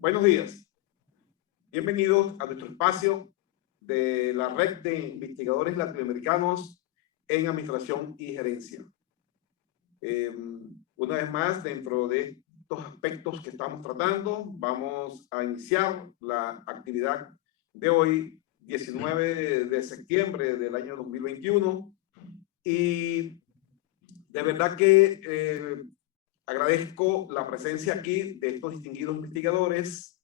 Buenos días. Bienvenidos a nuestro espacio de la Red de Investigadores Latinoamericanos en Administración y Gerencia. Una vez más, dentro de estos aspectos que estamos tratando, vamos a iniciar la actividad de hoy, 19 de septiembre del año 2021. Y de verdad que agradezco la presencia aquí de estos distinguidos investigadores,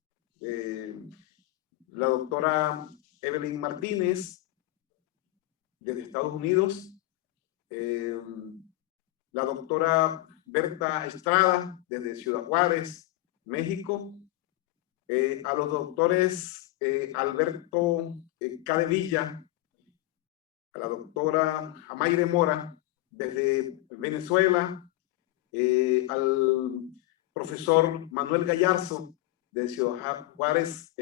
la doctora Evelyn Martínez, desde Estados Unidos, la doctora Berta Estrada, desde Ciudad Juárez, México, a los doctores Alberto Cadevilla, a la doctora Amaire Mora, desde Venezuela, al profesor Manuel Gallarzo, de Ciudad Juárez,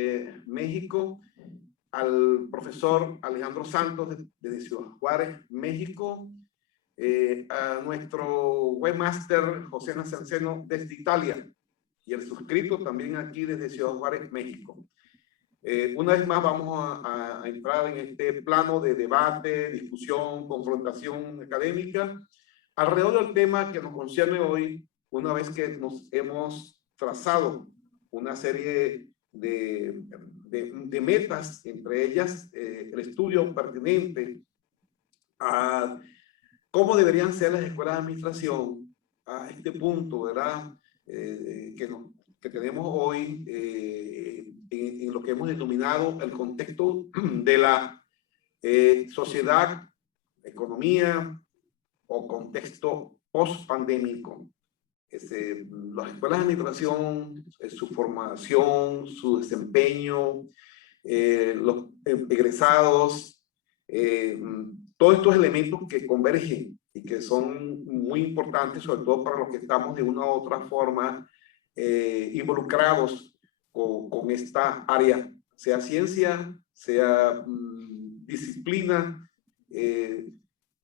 México, al profesor Alejandro Santos, de Ciudad Juárez, México, a nuestro webmaster José Nazanceno desde Italia, y el suscrito también aquí desde Ciudad Juárez, México. Una vez más vamos a entrar en este plano de debate, discusión, confrontación académica alrededor del tema que nos concierne hoy, una vez que nos hemos trazado una serie de metas, entre ellas el estudio pertinente a cómo deberían ser las escuelas de administración a este punto, ¿verdad? Que tenemos hoy en lo que hemos denominado el contexto de la sociedad, economía o contexto post-pandémico. Las escuelas de administración, su formación, su desempeño, los egresados, todos estos elementos que convergen y que son muy importantes, sobre todo para los que estamos de una u otra forma involucrados con esta área, sea ciencia, sea disciplina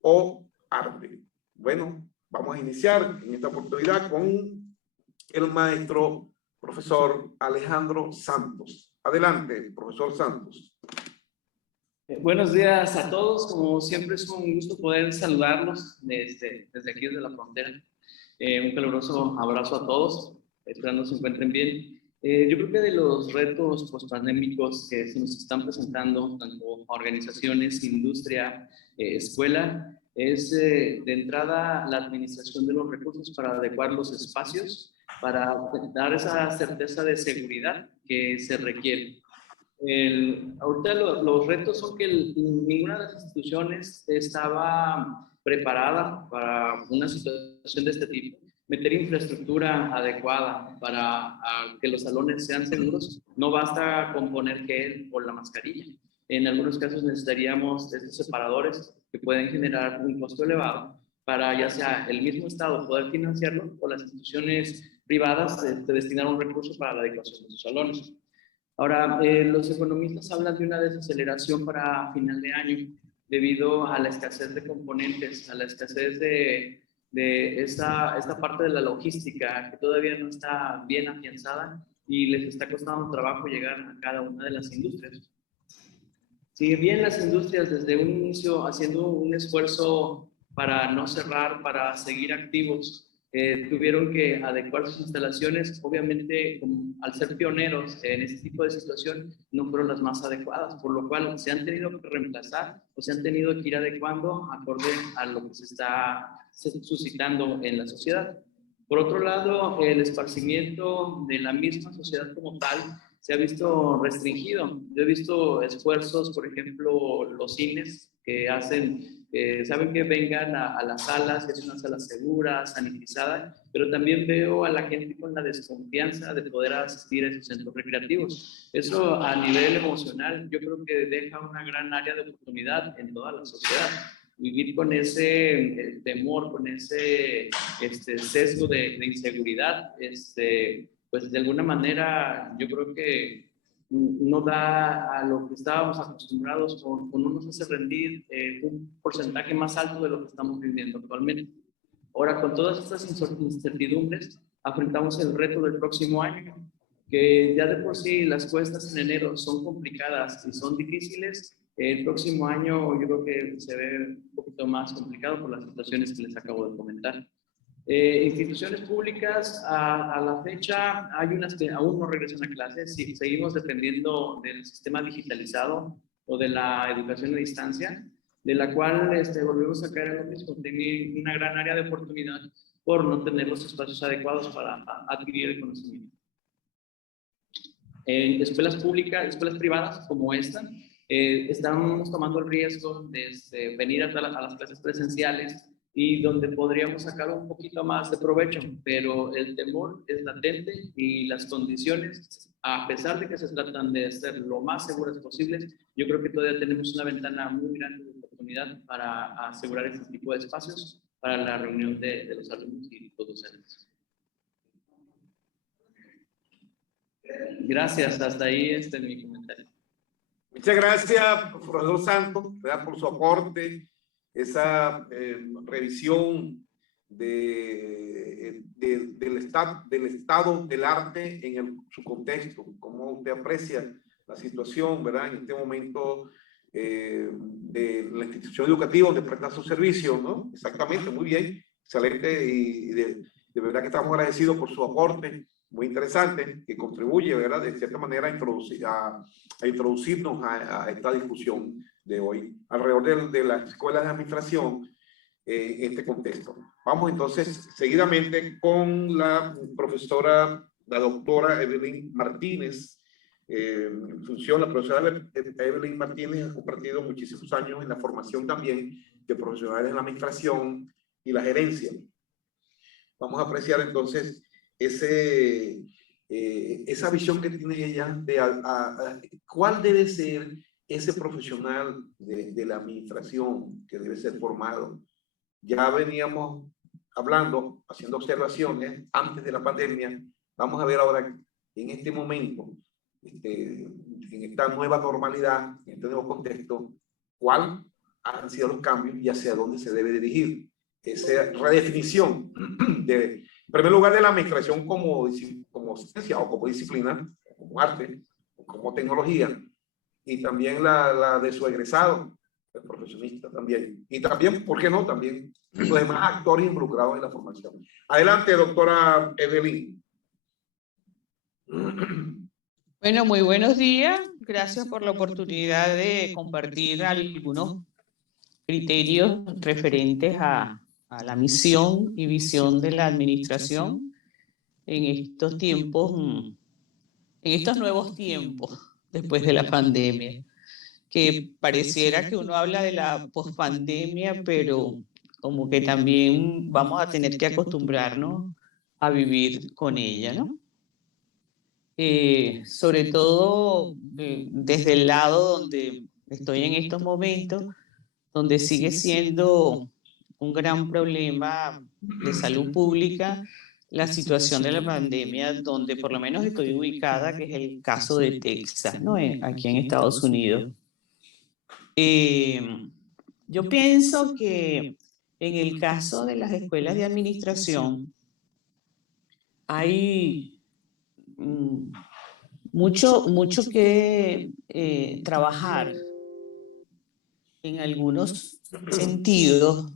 o arte. Bueno, vamos a iniciar en esta oportunidad con el maestro profesor Alejandro Santos. Adelante, profesor Santos. Buenos días a todos. Como siempre es un gusto poder saludarlos desde aquí, desde la frontera. Un caluroso abrazo a todos, esperando se encuentren bien. Yo creo que de los retos post-pandémicos que se nos están presentando, tanto organizaciones, industria, escuela, es de entrada la administración de los recursos para adecuar los espacios, para dar esa certeza de seguridad que se requiere. Ahorita los retos son que ninguna de las instituciones estaba preparada para una situación de este tipo. Meter infraestructura adecuada para que los salones sean seguros, no basta con poner gel o la mascarilla. En algunos casos necesitaríamos estos separadores que pueden generar un costo elevado para ya sea el mismo Estado poder financiarlo o las instituciones privadas destinar un recurso para la adecuación de sus salones. Ahora, los economistas hablan de una desaceleración para final de año debido a la escasez de componentes, a la escasez de esta parte de la logística que todavía no está bien afianzada y les está costando trabajo llegar a cada una de las industrias. Si bien las industrias desde un inicio haciendo un esfuerzo para no cerrar, para seguir activos, tuvieron que adecuar sus instalaciones, obviamente al ser pioneros en este tipo de situación no fueron las más adecuadas, por lo cual se han tenido que reemplazar o se han tenido que ir adecuando acorde a lo que se está suscitando en la sociedad. Por otro lado, el esparcimiento de la misma sociedad como tal se ha visto restringido. Yo he visto esfuerzos, por ejemplo, los cines que hacen, saben que vengan a las salas, que es una sala segura, sanitizada, pero también veo a la gente con la desconfianza de poder asistir a esos centros recreativos. Eso a nivel emocional yo creo que deja una gran área de oportunidad en toda la sociedad. Vivir con ese temor, con ese sesgo de inseguridad, pues de alguna manera yo creo que no da a lo que estábamos acostumbrados o no nos hace rendir un porcentaje más alto de lo que estamos viviendo actualmente. Ahora, con todas estas incertidumbres, afrontamos el reto del próximo año. que ya de por sí las cuestas en enero son complicadas y son difíciles, el próximo año yo creo que se ve un poquito más complicado por las situaciones que les acabo de comentar. Instituciones públicas, a la fecha, hay unas que aún no regresan a clases, sí, seguimos dependiendo del sistema digitalizado o de la educación a distancia, de la cual volvemos a caer en lo mismo, tiene una gran área de oportunidad por no tener los espacios adecuados para adquirir el conocimiento. En escuelas públicas, escuelas privadas como esta, estamos tomando el riesgo de venir a las clases presenciales y donde podríamos sacar un poquito más de provecho, pero el temor es latente y las condiciones, a pesar de que se tratan de ser lo más seguras posibles, yo creo que todavía tenemos una ventana muy grande de oportunidad para asegurar este tipo de espacios para la reunión de los alumnos y los docentes. Gracias, hasta ahí mi comentario. Muchas gracias, profesor Santos, ¿verdad?, por su aporte, esa revisión del estado del arte en su contexto, cómo usted aprecia la situación, ¿verdad?, en este momento de la institución educativa donde presta su servicio, ¿no? Exactamente, muy bien, excelente, y de verdad que estamos agradecidos por su aporte, muy interesante, que contribuye, ¿verdad?, de cierta manera a introducirnos a esta discusión de hoy alrededor de las escuelas de administración en este contexto. Vamos entonces seguidamente con la profesora, la doctora Evelyn Martínez. En función, la profesora Evelyn Martínez ha compartido muchísimos años en la formación también de profesionales en la administración y la gerencia. Vamos a apreciar entonces esa visión que tiene ella de cuál debe ser ese profesional de la administración que debe ser formado. Ya veníamos hablando, haciendo observaciones antes de la pandemia. Vamos a ver ahora, en este momento, en esta nueva normalidad, en este nuevo contexto, cuál han sido los cambios y hacia dónde se debe dirigir. Esa redefinición de, en primer lugar, de la administración como ciencia o como disciplina, como arte, como tecnología, y también la de su egresado, el profesionista también. Y también, ¿por qué no? También los demás actores involucrados en la formación. Adelante, doctora Evelyn. Bueno, muy buenos días. Gracias por la oportunidad de compartir algunos criterios referentes a la misión y visión de la administración en estos tiempos, en estos nuevos tiempos después de la pandemia, que pareciera que uno habla de la pospandemia, pero como que también vamos a tener que acostumbrarnos a vivir con ella, ¿no? Sobre todo desde el lado donde estoy en estos momentos, donde sigue siendo un gran problema de salud pública la situación de la pandemia, donde por lo menos estoy ubicada, que es el caso de Texas, ¿no? Aquí en Estados Unidos. Yo pienso que en el caso de las escuelas de administración hay mucho que trabajar en algunos sentidos,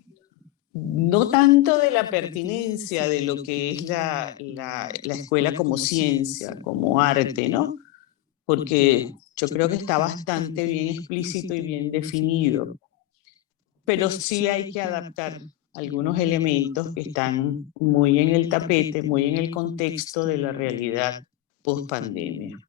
no tanto de la pertinencia de lo que es la escuela como ciencia, como arte, ¿no? Porque yo creo que está bastante bien explícito y bien definido, pero sí hay que adaptar algunos elementos que están muy en el tapete, muy en el contexto de la realidad post-pandemia.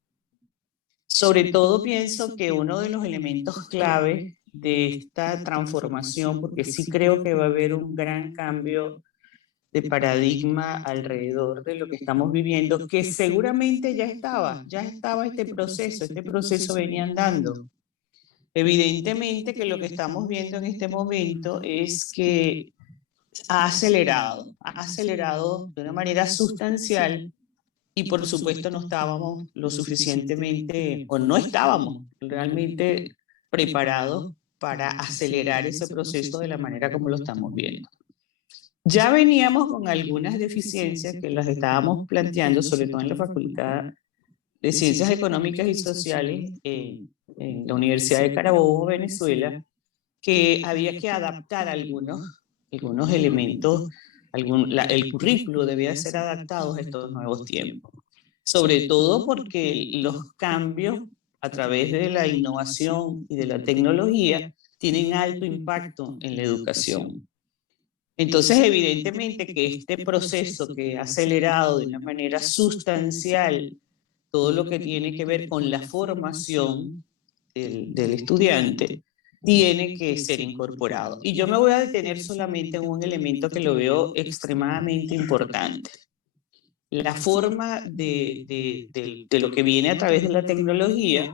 Sobre todo pienso que uno de los elementos clave de esta transformación, porque sí creo que va a haber un gran cambio de paradigma alrededor de lo que estamos viviendo, que seguramente ya estaba este proceso venía andando. Evidentemente que lo que estamos viendo en este momento es que ha acelerado de una manera sustancial. Y por supuesto no estábamos lo suficientemente, o no estábamos realmente preparados para acelerar ese proceso de la manera como lo estamos viendo. Ya veníamos con algunas deficiencias que las estábamos planteando, sobre todo en la Facultad de Ciencias Económicas y Sociales en la Universidad de Carabobo, Venezuela, que había que adaptar algunos elementos, el currículo debía ser adaptado a estos nuevos tiempos, sobre todo porque los cambios a través de la innovación y de la tecnología tienen alto impacto en la educación. Entonces, evidentemente que este proceso que ha acelerado de una manera sustancial todo lo que tiene que ver con la formación del estudiante, tiene que ser incorporado. Y yo me voy a detener solamente en un elemento que lo veo extremadamente importante. La forma de lo que viene a través de la tecnología,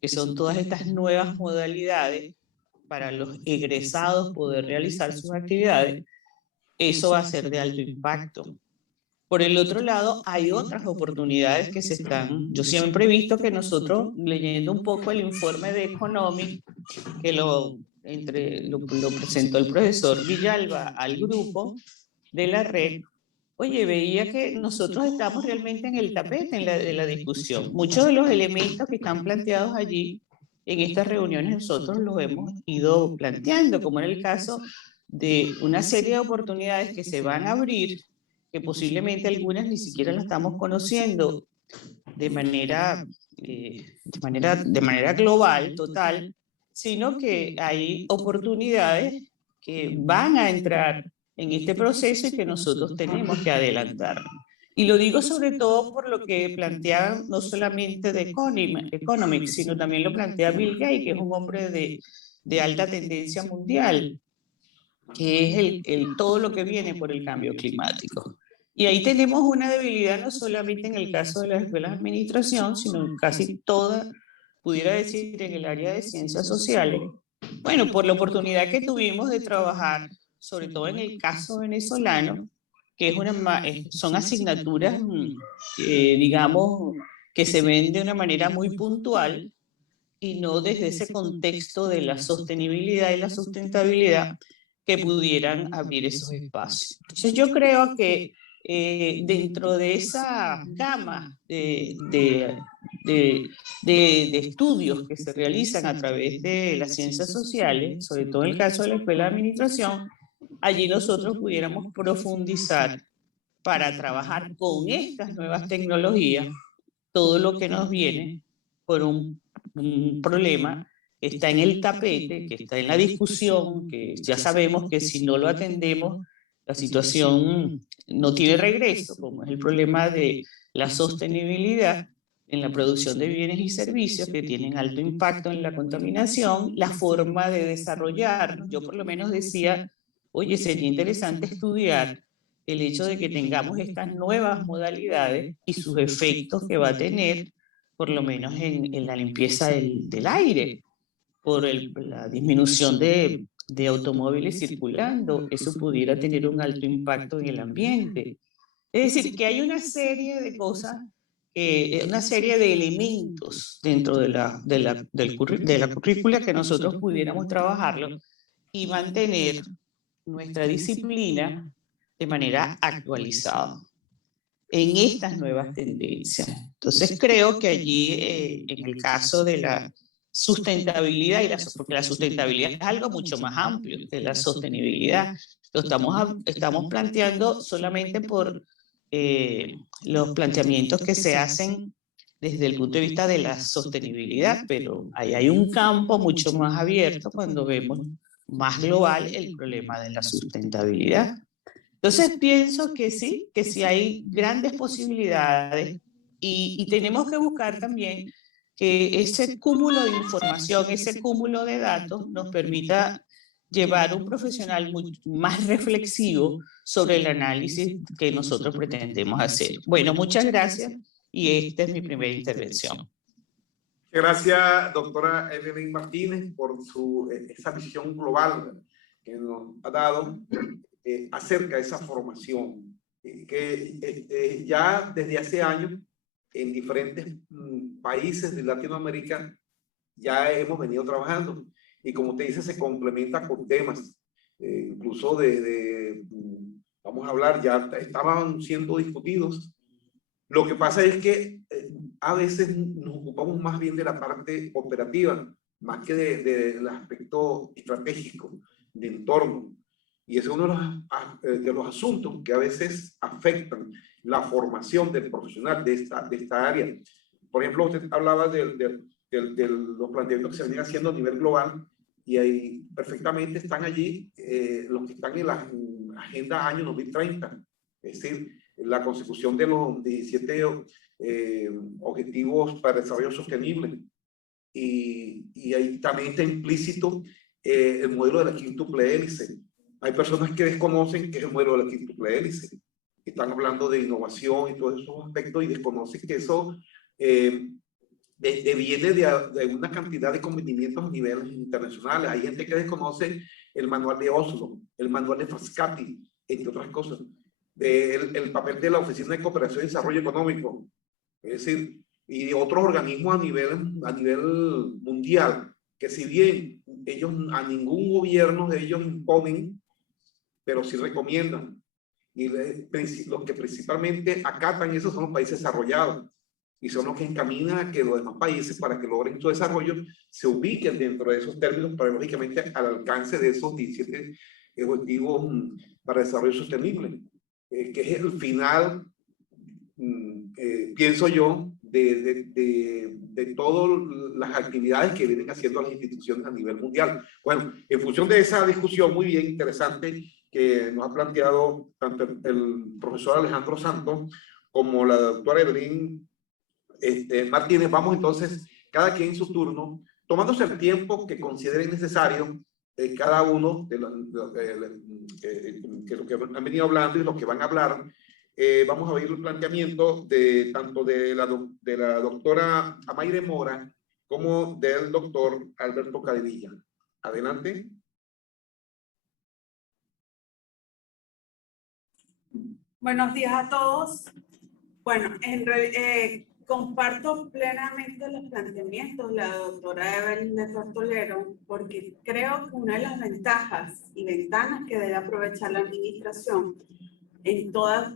que son todas estas nuevas modalidades para los egresados poder realizar sus actividades, eso va a ser de alto impacto. Por el otro lado, hay otras oportunidades que se están. Yo siempre he visto que nosotros, leyendo un poco el informe de Economic, que lo presentó el profesor Villalba al grupo de la red, oye, veía que nosotros estamos realmente en el tapete de la discusión. Muchos de los elementos que están planteados allí en estas reuniones nosotros los hemos ido planteando, como en el caso de una serie de oportunidades que se van a abrir, que posiblemente algunas ni siquiera las estamos conociendo de manera global, total, sino que hay oportunidades que van a entrar en este proceso y que nosotros tenemos que adelantar. Y lo digo sobre todo por lo que plantea no solamente de Economics, sino también lo plantea Bill Gates, que es un hombre de alta tendencia mundial, que es todo lo que viene por el cambio climático. Y ahí tenemos una debilidad no solamente en el caso de las escuelas de administración, sino en casi toda, pudiera decir, en el área de ciencias sociales. Bueno, por la oportunidad que tuvimos de trabajar, sobre todo en el caso venezolano, que son asignaturas, digamos, que se ven de una manera muy puntual y no desde ese contexto de la sostenibilidad y la sustentabilidad que pudieran abrir esos espacios. Entonces yo creo que dentro de esa gama de estudios que se realizan a través de las ciencias sociales, sobre todo en el caso de la Escuela de Administración, allí nosotros pudiéramos profundizar para trabajar con estas nuevas tecnologías todo lo que nos viene por un problema que está en el tapete, que está en la discusión, que ya sabemos que si no lo atendemos, la situación no tiene regreso, como es el problema de la sostenibilidad en la producción de bienes y servicios que tienen alto impacto en la contaminación, la forma de desarrollar. Yo por lo menos decía, oye, sería interesante estudiar el hecho de que tengamos estas nuevas modalidades y sus efectos que va a tener, por lo menos en la limpieza del aire, por la disminución de automóviles circulando, eso pudiera tener un alto impacto en el ambiente. Es decir, que hay una serie de cosas, una serie de elementos dentro de la currícula que nosotros pudiéramos trabajarlo y mantener nuestra disciplina de manera actualizada en estas nuevas tendencias. Entonces creo que allí, en el caso de la sustentabilidad, porque la sustentabilidad es algo mucho más amplio que la sostenibilidad, lo estamos planteando solamente por los planteamientos que se hacen desde el punto de vista de la sostenibilidad, pero ahí hay un campo mucho más abierto cuando vemos más global el problema de la sustentabilidad. Entonces pienso que sí hay grandes posibilidades y tenemos que buscar también que ese cúmulo de información, ese cúmulo de datos nos permita llevar un profesional más reflexivo sobre el análisis que nosotros pretendemos hacer. Bueno, muchas gracias y esta es mi primera intervención. Gracias, doctora Evelyn Martínez, por esa visión global que nos ha dado acerca de esa formación, que ya desde hace años en diferentes países de Latinoamérica ya hemos venido trabajando. Y como usted dice, se complementa con temas, incluso vamos a hablar, ya estaban siendo discutidos. Lo que pasa es que a veces nos ocupamos más bien de la parte operativa, más que del aspecto estratégico, de entorno. Y ese es uno de los asuntos que a veces afectan la formación del profesional de esta área. Por ejemplo, usted hablaba de los planteamientos que se venían haciendo a nivel global, y ahí perfectamente están allí los que están en la Agenda Año 2030, es decir, la consecución de los 17 Objetivos para el Desarrollo Sostenible. Y ahí también está implícito el modelo de la quíntuple hélice. Hay personas que desconocen qué es el modelo de la quíntuple hélice. Están hablando de innovación y todos esos aspectos y desconocen que eso viene de una cantidad de convenimientos a niveles internacionales. Hay gente que desconoce el manual de Oslo, el manual de Frascati, entre otras cosas. El papel de la Oficina de Cooperación y Desarrollo Económico, es decir, y otros organismos a nivel mundial, que si bien ellos a ningún gobierno de ellos imponen, pero sí recomiendan. Y los que principalmente acatan eso son los países desarrollados, y son los que encaminan a que los demás países, para que logren su desarrollo, se ubiquen dentro de esos términos, para lógicamente al alcance de esos 17 objetivos para el desarrollo sostenible, que es el final, pienso yo, de todas las actividades que vienen haciendo las instituciones a nivel mundial. Bueno, en función de esa discusión muy bien interesante que nos ha planteado tanto el profesor Alejandro Santos como la doctora Evelyn Martínez, vamos entonces, cada quien en su turno, tomándose el tiempo que consideren necesario, cada uno de lo que han venido hablando y los que van a hablar. Vamos a oír el planteamiento tanto de la doctora Amaire Mora como del doctor Alberto Cadevilla. Adelante. Buenos días a todos. Bueno, comparto plenamente los planteamientos de la doctora Evelyn de Tortolero, porque creo que una de las ventajas y ventanas que debe aprovechar la administración en todas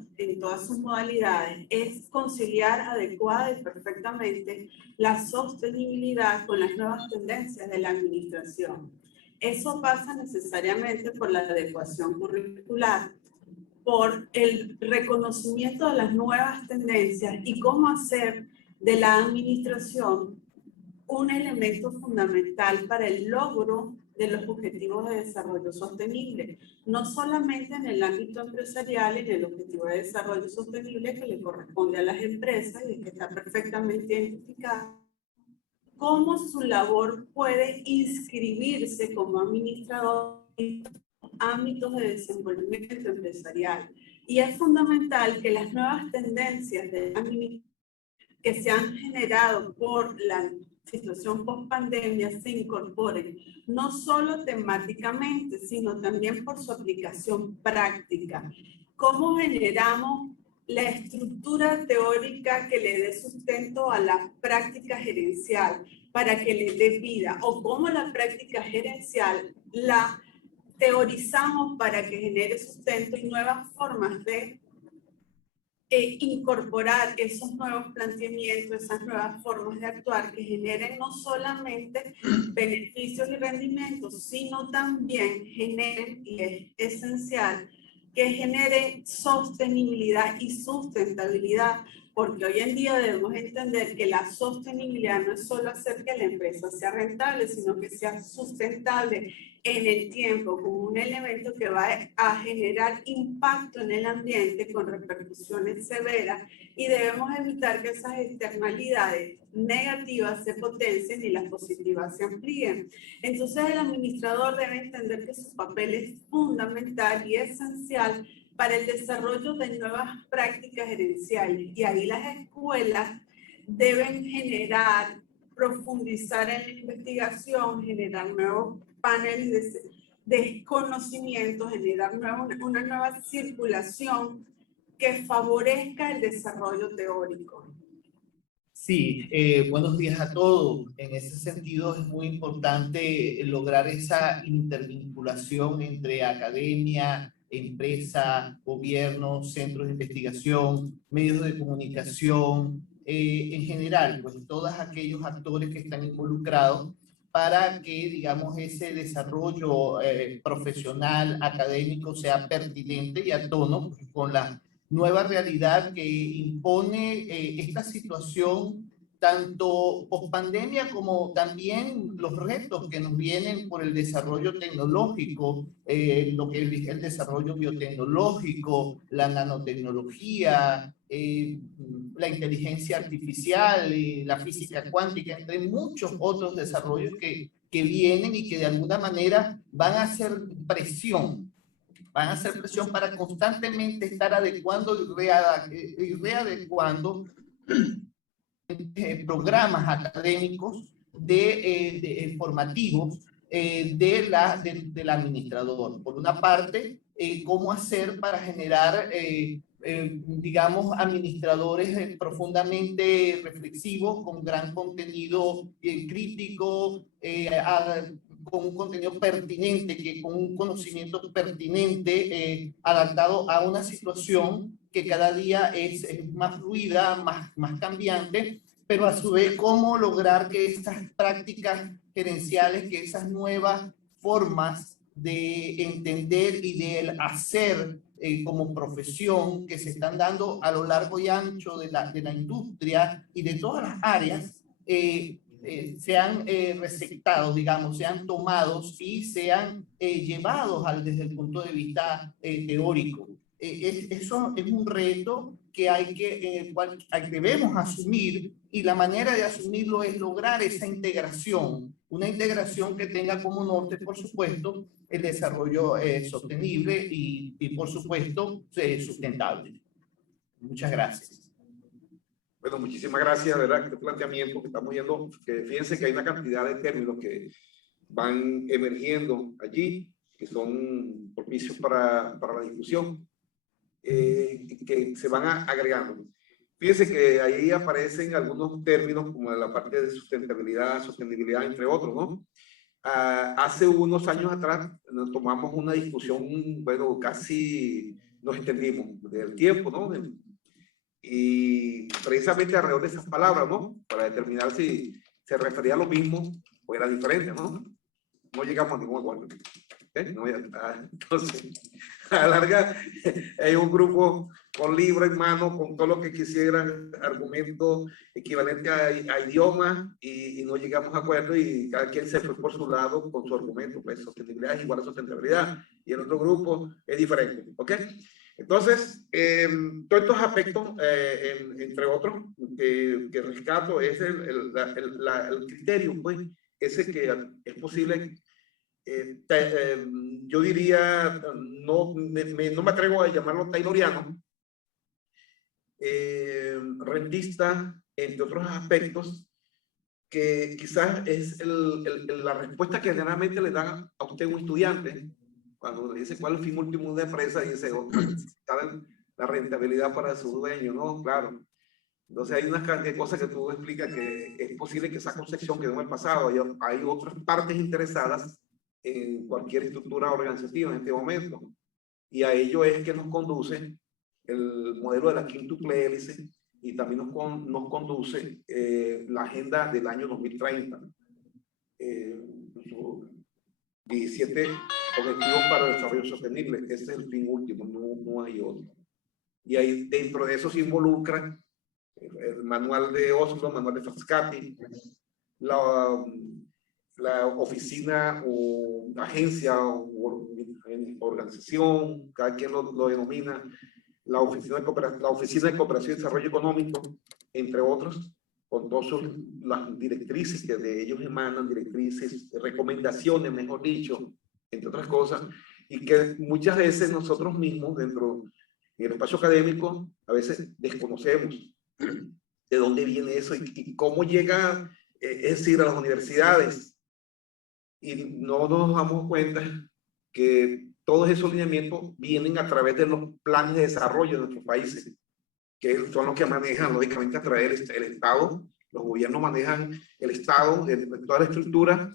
sus modalidades es conciliar adecuada y perfectamente la sostenibilidad con las nuevas tendencias de la administración. Eso pasa necesariamente por la adecuación curricular, por el reconocimiento de las nuevas tendencias y cómo hacer de la administración un elemento fundamental para el logro de los objetivos de desarrollo sostenible, no solamente en el ámbito empresarial, en el objetivo de desarrollo sostenible que le corresponde a las empresas y que está perfectamente identificado, cómo su labor puede inscribirse como administrador en ámbitos de desenvolvimiento empresarial. Y es fundamental que las nuevas tendencias de que se han generado por la situación post-pandemia se incorporen, no solo temáticamente, sino también por su aplicación práctica. ¿Cómo generamos la estructura teórica que le dé sustento a la práctica gerencial para que le dé vida? ¿O cómo la práctica gerencial la teorizamos para que genere sustento y nuevas formas de incorporar esos nuevos planteamientos, esas nuevas formas de actuar que generen no solamente beneficios y rendimientos, sino también generen, y es esencial, que generen sostenibilidad y sustentabilidad, porque hoy en día debemos entender que la sostenibilidad no es solo hacer que la empresa sea rentable, sino que sea sustentable en el tiempo como un elemento que va a generar impacto en el ambiente con repercusiones severas, y debemos evitar que esas externalidades negativas se potencien y las positivas se amplíen. Entonces el administrador debe entender que su papel es fundamental y esencial para el desarrollo de nuevas prácticas gerenciales, y ahí las escuelas deben generar, profundizar en la investigación, generar nuevos paneles de conocimiento, generar una nueva circulación que favorezca el desarrollo teórico. Sí, buenos días a todos. En ese sentido es muy importante lograr esa intervinculación entre academia, empresa, gobierno, centros de investigación, medios de comunicación, en general, pues todos aquellos actores que están involucrados para que, digamos, ese desarrollo profesional, académico sea pertinente y a tono con la nueva realidad que impone esta situación, tanto post-pandemia como también los retos que nos vienen por el desarrollo tecnológico, lo que es el desarrollo biotecnológico, la nanotecnología, la inteligencia artificial, la física cuántica, entre muchos otros desarrollos que vienen y que de alguna manera van a hacer presión para constantemente estar adecuando y readecuando programas académicos formativos del administrador. Por una parte, cómo hacer para generar, digamos, administradores profundamente reflexivos, con gran contenido crítico, con un contenido pertinente, con un conocimiento pertinente, adaptado a una situación que cada día es más fluida, más cambiante, pero a su vez cómo lograr que estas prácticas gerenciales, que esas nuevas formas de entender y de hacer como profesión que se están dando a lo largo y ancho de la industria y de todas las áreas, sean receptados, digamos, sean tomados y sean llevados desde el punto de vista teórico. Eso es un reto que el cual debemos asumir, y la manera de asumirlo es lograr esa integración, una integración que tenga como norte, por supuesto, el desarrollo sostenible y por supuesto, sustentable. Muchas gracias. Bueno, muchísimas gracias, ¿verdad? Este planteamiento que estamos viendo, que fíjense que hay una cantidad de términos que van emergiendo allí, que son propicios para la discusión, que se van agregando. Fíjense que ahí aparecen algunos términos como la parte de sostenibilidad, entre otros, ¿no? Hace unos años atrás nos tomamos una discusión, bueno, casi nos extendimos del tiempo, ¿no? Y precisamente alrededor de esas palabras, ¿no? Para determinar si se refería a lo mismo o era diferente, ¿no? No llegamos a ningún acuerdo. No, entonces, a la larga, hay un grupo con libro en mano, con todo lo que quisieran, argumentos equivalentes a idiomas, y no llegamos a acuerdo, y cada quien se fue por su lado con su argumento. Pues sostenibilidad es igual a sostenibilidad, y el otro grupo es diferente, ¿ok? Entonces, todos estos aspectos, entre otros, que rescato, es el criterio, pues, ese que es posible. Yo diría, no me atrevo a llamarlo tayloriano, rentista, entre otros aspectos, que quizás es la respuesta que generalmente le dan a usted un estudiante cuando le dice cuál es el fin último de una empresa, y dice, la rentabilidad para su dueño, ¿no? Claro. Entonces hay una cantidad de cosas que tú explicas que es posible que esa concepción quedó en el pasado. Hay otras partes interesadas en cualquier estructura organizativa en este momento, y a ello es que nos conduce el modelo de la quíntuple hélice, y también nos conduce la agenda del año 2030, 17 objetivos para el desarrollo sostenible. Ese es el fin último, no hay otro. Y ahí dentro de eso se involucra el manual de Oslo, el manual de Frascati, la oficina o agencia o organización, cada quien lo denomina, la oficina de cooperación y desarrollo económico, entre otros, con todas las directrices que de ellos emanan, directrices, recomendaciones, mejor dicho, entre otras cosas, y que muchas veces nosotros mismos dentro del espacio académico a veces desconocemos de dónde viene eso y cómo llega, es decir, a las universidades, y no nos damos cuenta que todos esos lineamientos vienen a través de los planes de desarrollo de nuestros países, que son los que manejan lógicamente a través del Estado. Los gobiernos manejan el Estado, toda la estructura,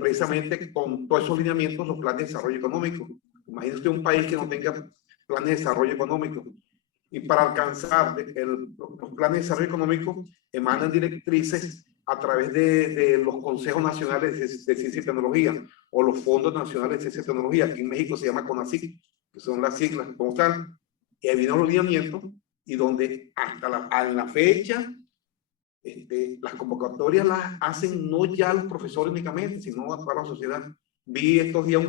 precisamente con todos esos lineamientos, los planes de desarrollo económico. Imagínese un país que no tenga planes de desarrollo económico. Y para alcanzar los planes de desarrollo económico emanan directrices a través de los consejos nacionales de ciencia y tecnología o los fondos nacionales de ciencia y tecnología. Aquí en México se llama CONACYT, que son las siglas como tal. Y ahí vienen los lineamientos y donde hasta en la fecha las convocatorias las hacen no ya los profesores únicamente, sino a toda la sociedad. Vi estos días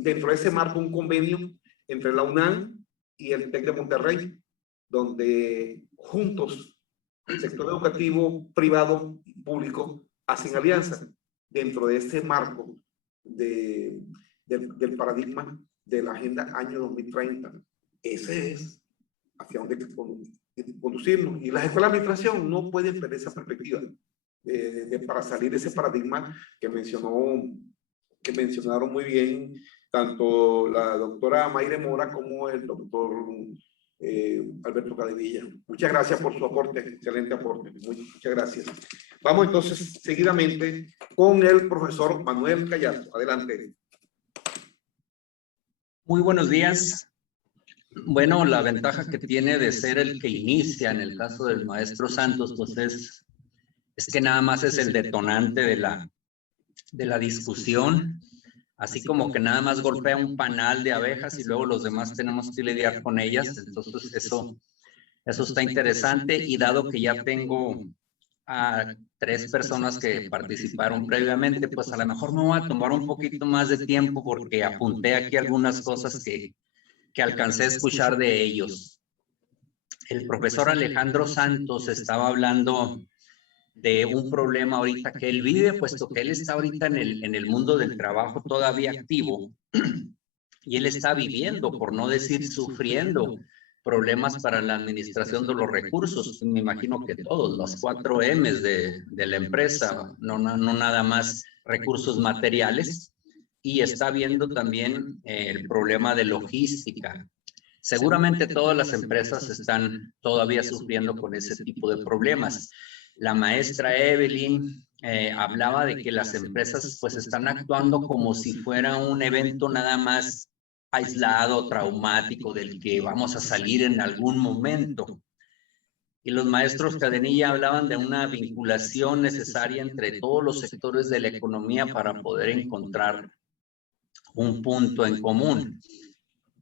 dentro de ese marco un convenio entre la UNAM y el TEC de Monterrey, donde juntos el sector educativo privado y público hacen alianza dentro de ese marco del paradigma de la Agenda Año 2030. Ese es hacia dónde conducirnos. Y las escuelas de administración no pueden perder esa perspectiva para salir de ese paradigma que mencionaron muy bien tanto la doctora Mayre Mora como el doctor Alberto Cadevilla. Muchas gracias por su aporte, excelente aporte. Muchas gracias. Vamos entonces seguidamente con el profesor Manuel Gallardo. Adelante. Muy buenos días. Bueno, la ventaja que tiene de ser el que inicia en el caso del maestro Santos, pues es que nada más es el detonante de la discusión, así como que nada más golpea un panal de abejas y luego los demás tenemos que lidiar con ellas. Entonces eso está interesante, y dado que ya tengo a 3 personas que participaron previamente, pues a lo mejor me voy a tomar un poquito más de tiempo porque apunté aquí algunas cosas que alcancé a escuchar de ellos. El profesor Alejandro Santos estaba hablando de un problema ahorita que él vive, puesto que él está ahorita en el mundo del trabajo todavía activo, y él está viviendo, por no decir sufriendo, problemas para la administración de los recursos. Me imagino que todos, los 4 M's de la empresa, no nada más recursos materiales, y está viendo también el problema de logística. Seguramente todas las empresas están todavía sufriendo con ese tipo de problemas. La maestra Evelyn hablaba de que las empresas pues están actuando como si fuera un evento nada más aislado, traumático, del que vamos a salir en algún momento. Y los maestros Cadenilla hablaban de una vinculación necesaria entre todos los sectores de la economía para poder encontrar un punto en común.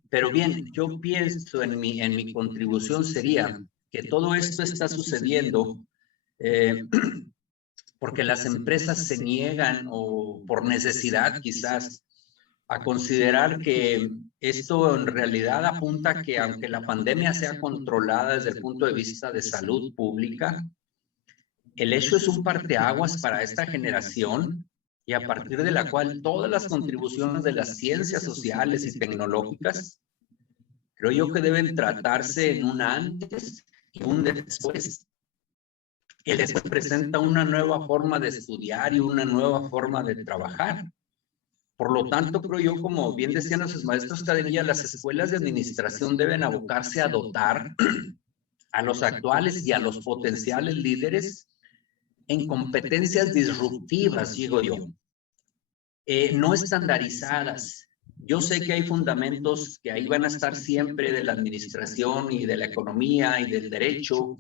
Pero bien, yo pienso en mi contribución sería que todo esto está sucediendo porque las empresas se niegan, o por necesidad quizás, a considerar que esto en realidad apunta a que aunque la pandemia sea controlada desde el punto de vista de salud pública, el hecho es un parteaguas para esta generación, y a partir de la cual todas las contribuciones de las ciencias sociales y tecnológicas, creo yo que deben tratarse en un antes y un después. El después presenta una nueva forma de estudiar y una nueva forma de trabajar. Por lo tanto, creo yo, como bien decían nuestros maestros Cadenilla, las escuelas de administración deben abocarse a dotar a los actuales y a los potenciales líderes en competencias disruptivas, digo yo, no estandarizadas. Yo sé que hay fundamentos que ahí van a estar siempre de la administración y de la economía y del derecho,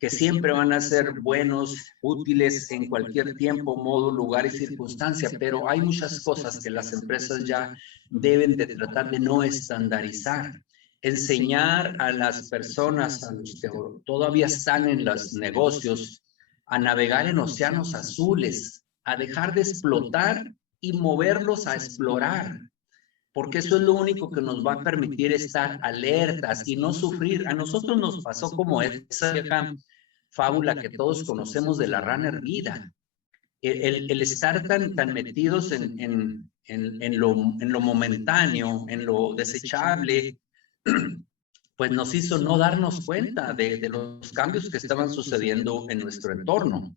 que siempre van a ser buenos, útiles en cualquier tiempo, modo, lugar y circunstancia, pero hay muchas cosas que las empresas ya deben de tratar de no estandarizar. Enseñar a las personas, a los que todavía están en los negocios, a navegar en océanos azules, a dejar de explotar y moverlos a explorar, porque eso es lo único que nos va a permitir estar alertas y no sufrir. A nosotros nos pasó como esa vieja fábula que todos conocemos de la rana hervida. El estar tan metidos en lo momentáneo, en lo desechable, pues nos hizo no darnos cuenta de los cambios que estaban sucediendo en nuestro entorno.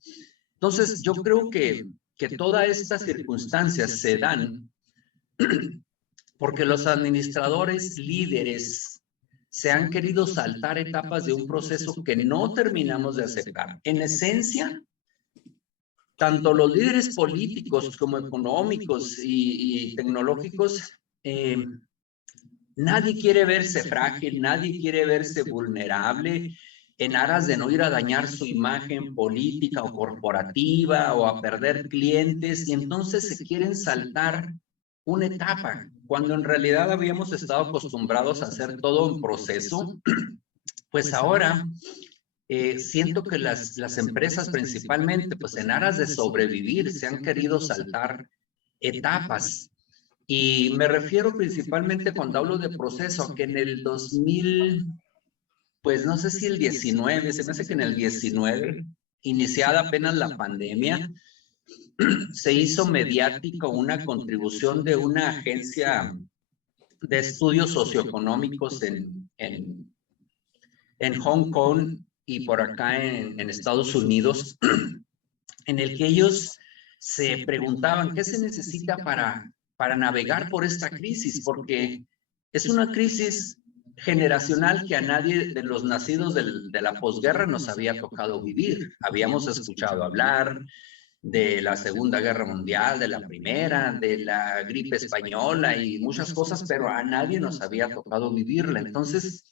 Entonces, yo creo que todas estas circunstancias se dan porque los administradores líderes se han querido saltar etapas de un proceso que no terminamos de aceptar. En esencia, tanto los líderes políticos como económicos y tecnológicos Nadie quiere verse frágil, nadie quiere verse vulnerable en aras de no ir a dañar su imagen política o corporativa o a perder clientes, y entonces se quieren saltar una etapa, cuando en realidad habíamos estado acostumbrados a hacer todo un proceso. Pues ahora siento que las empresas principalmente, pues en aras de sobrevivir, se han querido saltar etapas. Y me refiero principalmente cuando hablo de proceso, que en el 2000, pues no sé si el 19, se me hace que en el 19, iniciada apenas la pandemia, se hizo mediático una contribución de una agencia de estudios socioeconómicos en Hong Kong y por acá en Estados Unidos, en el que ellos se preguntaban qué se necesita para navegar por esta crisis, porque es una crisis generacional que a nadie de los nacidos de la posguerra nos había tocado vivir. Habíamos escuchado hablar de la Segunda Guerra Mundial, de la Primera, de la gripe española y muchas cosas, pero a nadie nos había tocado vivirla. Entonces,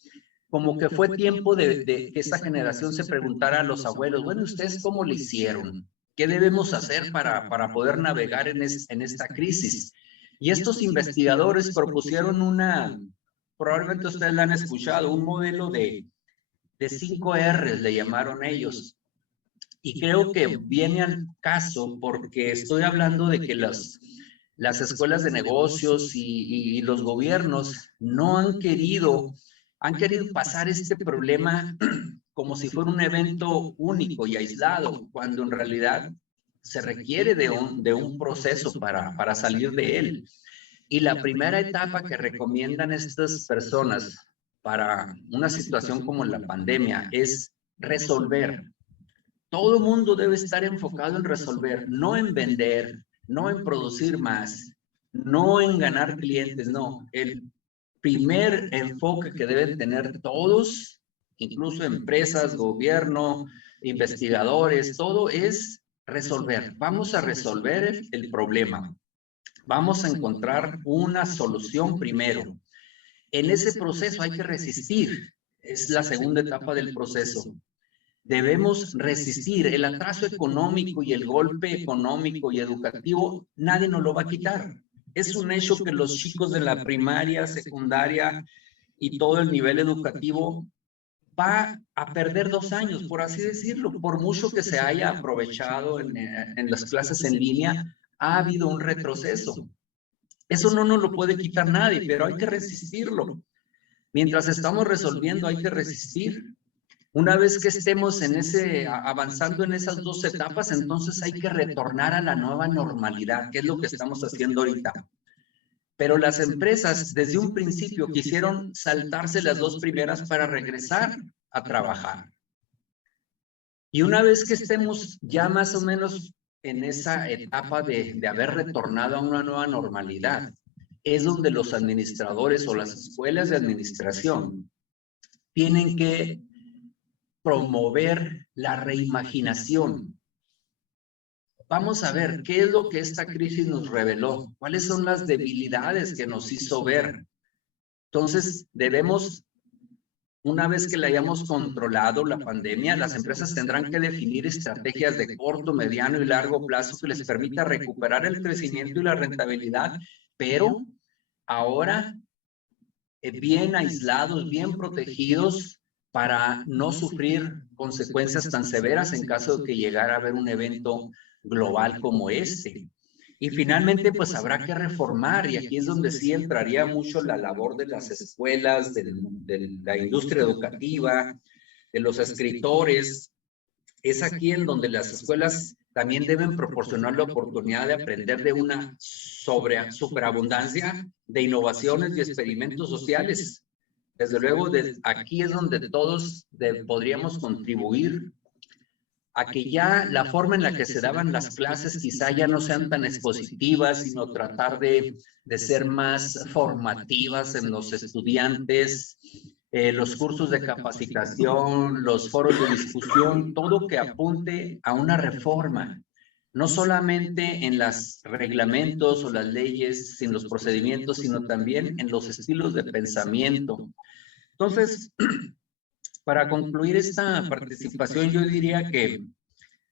como que fue tiempo de que esta generación se preguntara a los abuelos, bueno, ¿ustedes cómo le hicieron? ¿Qué debemos hacer para poder navegar en esta crisis? Y estos investigadores propusieron probablemente ustedes la han escuchado, un modelo de 5 R's, le llamaron ellos. Y creo que viene al caso porque estoy hablando de que las escuelas de negocios y los gobiernos no han querido pasar este problema como si fuera un evento único y aislado, cuando en realidad se requiere de un proceso para salir de él. Y la primera etapa que recomiendan estas personas para una situación como la pandemia es resolver. Todo el mundo debe estar enfocado en resolver, no en vender, no en producir más, no en ganar clientes, no. El primer enfoque que deben tener todos, incluso empresas, gobierno, investigadores, todo es resolver. Vamos a resolver el problema. Vamos a encontrar una solución primero. En ese proceso hay que resistir. Es la segunda etapa del proceso. Debemos resistir. El atraso económico y el golpe económico y educativo, nadie nos lo va a quitar. Es un hecho que los chicos de la primaria, secundaria y todo el nivel educativo va a perder 2 años, por así decirlo. Por mucho que se haya aprovechado en las clases en línea, ha habido un retroceso. Eso no nos lo puede quitar nadie, pero hay que resistirlo. Mientras estamos resolviendo, hay que resistir. Una vez que estemos avanzando en esas 2 etapas, entonces hay que retornar a la nueva normalidad, que es lo que estamos haciendo ahorita. Pero las empresas desde un principio quisieron saltarse las 2 primeras para regresar a trabajar. Y una vez que estemos ya más o menos en esa etapa de haber retornado a una nueva normalidad, es donde los administradores o las escuelas de administración tienen que promover la reimaginación. Vamos a ver qué es lo que esta crisis nos reveló, cuáles son las debilidades que nos hizo ver. Entonces, debemos, una vez que la hayamos controlado la pandemia, las empresas tendrán que definir estrategias de corto, mediano y largo plazo que les permita recuperar el crecimiento y la rentabilidad, pero ahora bien aislados, bien protegidos, para no sufrir consecuencias tan severas en caso de que llegara a haber un evento global como este. Y finalmente, pues habrá que reformar, y aquí es donde sí entraría mucho la labor de las escuelas, de la industria educativa, de los escritores. Es aquí en donde las escuelas también deben proporcionar la oportunidad de aprender de una superabundancia de innovaciones y experimentos sociales. Desde luego, aquí es donde todos podríamos contribuir a que ya la forma en la que se daban las clases quizá ya no sean tan expositivas, sino tratar de ser más formativas en los estudiantes, los cursos de capacitación, los foros de discusión, todo que apunte a una reforma. no solamente en los reglamentos o las leyes, en los procedimientos, sino también en los estilos de pensamiento. Entonces, para concluir esta participación, yo diría que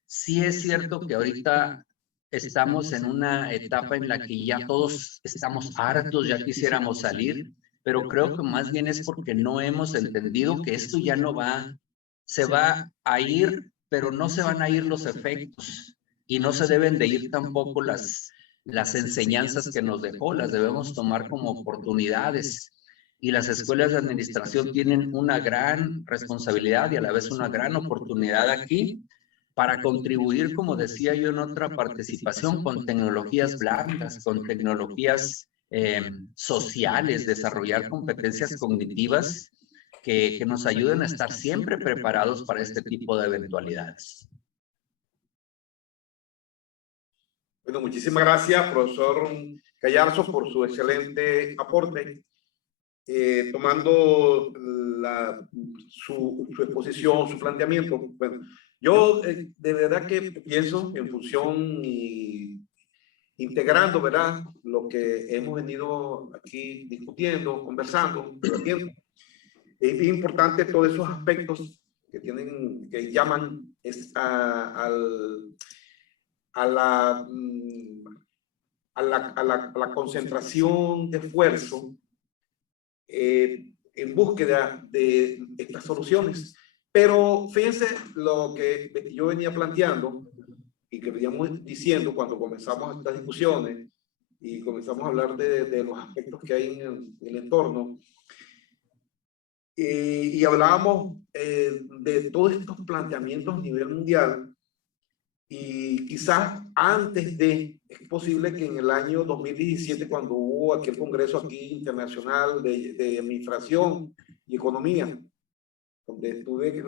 sí es cierto que ahorita estamos en una etapa en la que ya todos estamos hartos, ya quisiéramos salir, pero creo que más bien es porque no hemos entendido que esto ya no va, se va a ir, pero no se van a ir los efectos y no se deben de ir tampoco las enseñanzas que nos dejó, las debemos tomar como oportunidades. Y las escuelas de administración tienen una gran responsabilidad y a la vez una gran oportunidad aquí para contribuir, como decía yo en otra participación, con tecnologías blandas, con tecnologías sociales, desarrollar competencias cognitivas que nos ayuden a estar siempre preparados para este tipo de eventualidades. Bueno, muchísimas gracias, profesor Gallarzo, por su excelente aporte. Tomando su exposición, su planteamiento, bueno, yo de verdad que pienso en función y integrando, ¿verdad?, lo que hemos venido aquí discutiendo, conversando, debatiendo. Es bien importante todos esos aspectos que tienen, que llaman a la concentración de esfuerzo en búsqueda de estas soluciones. Pero fíjense lo que yo venía planteando y que veníamos diciendo cuando comenzamos estas discusiones y comenzamos a hablar de los aspectos que hay en el entorno. Y hablábamos de todos estos planteamientos a nivel mundial. Y quizás antes es posible que en el año 2017, cuando hubo aquel congreso aquí internacional de administración y economía, donde tuve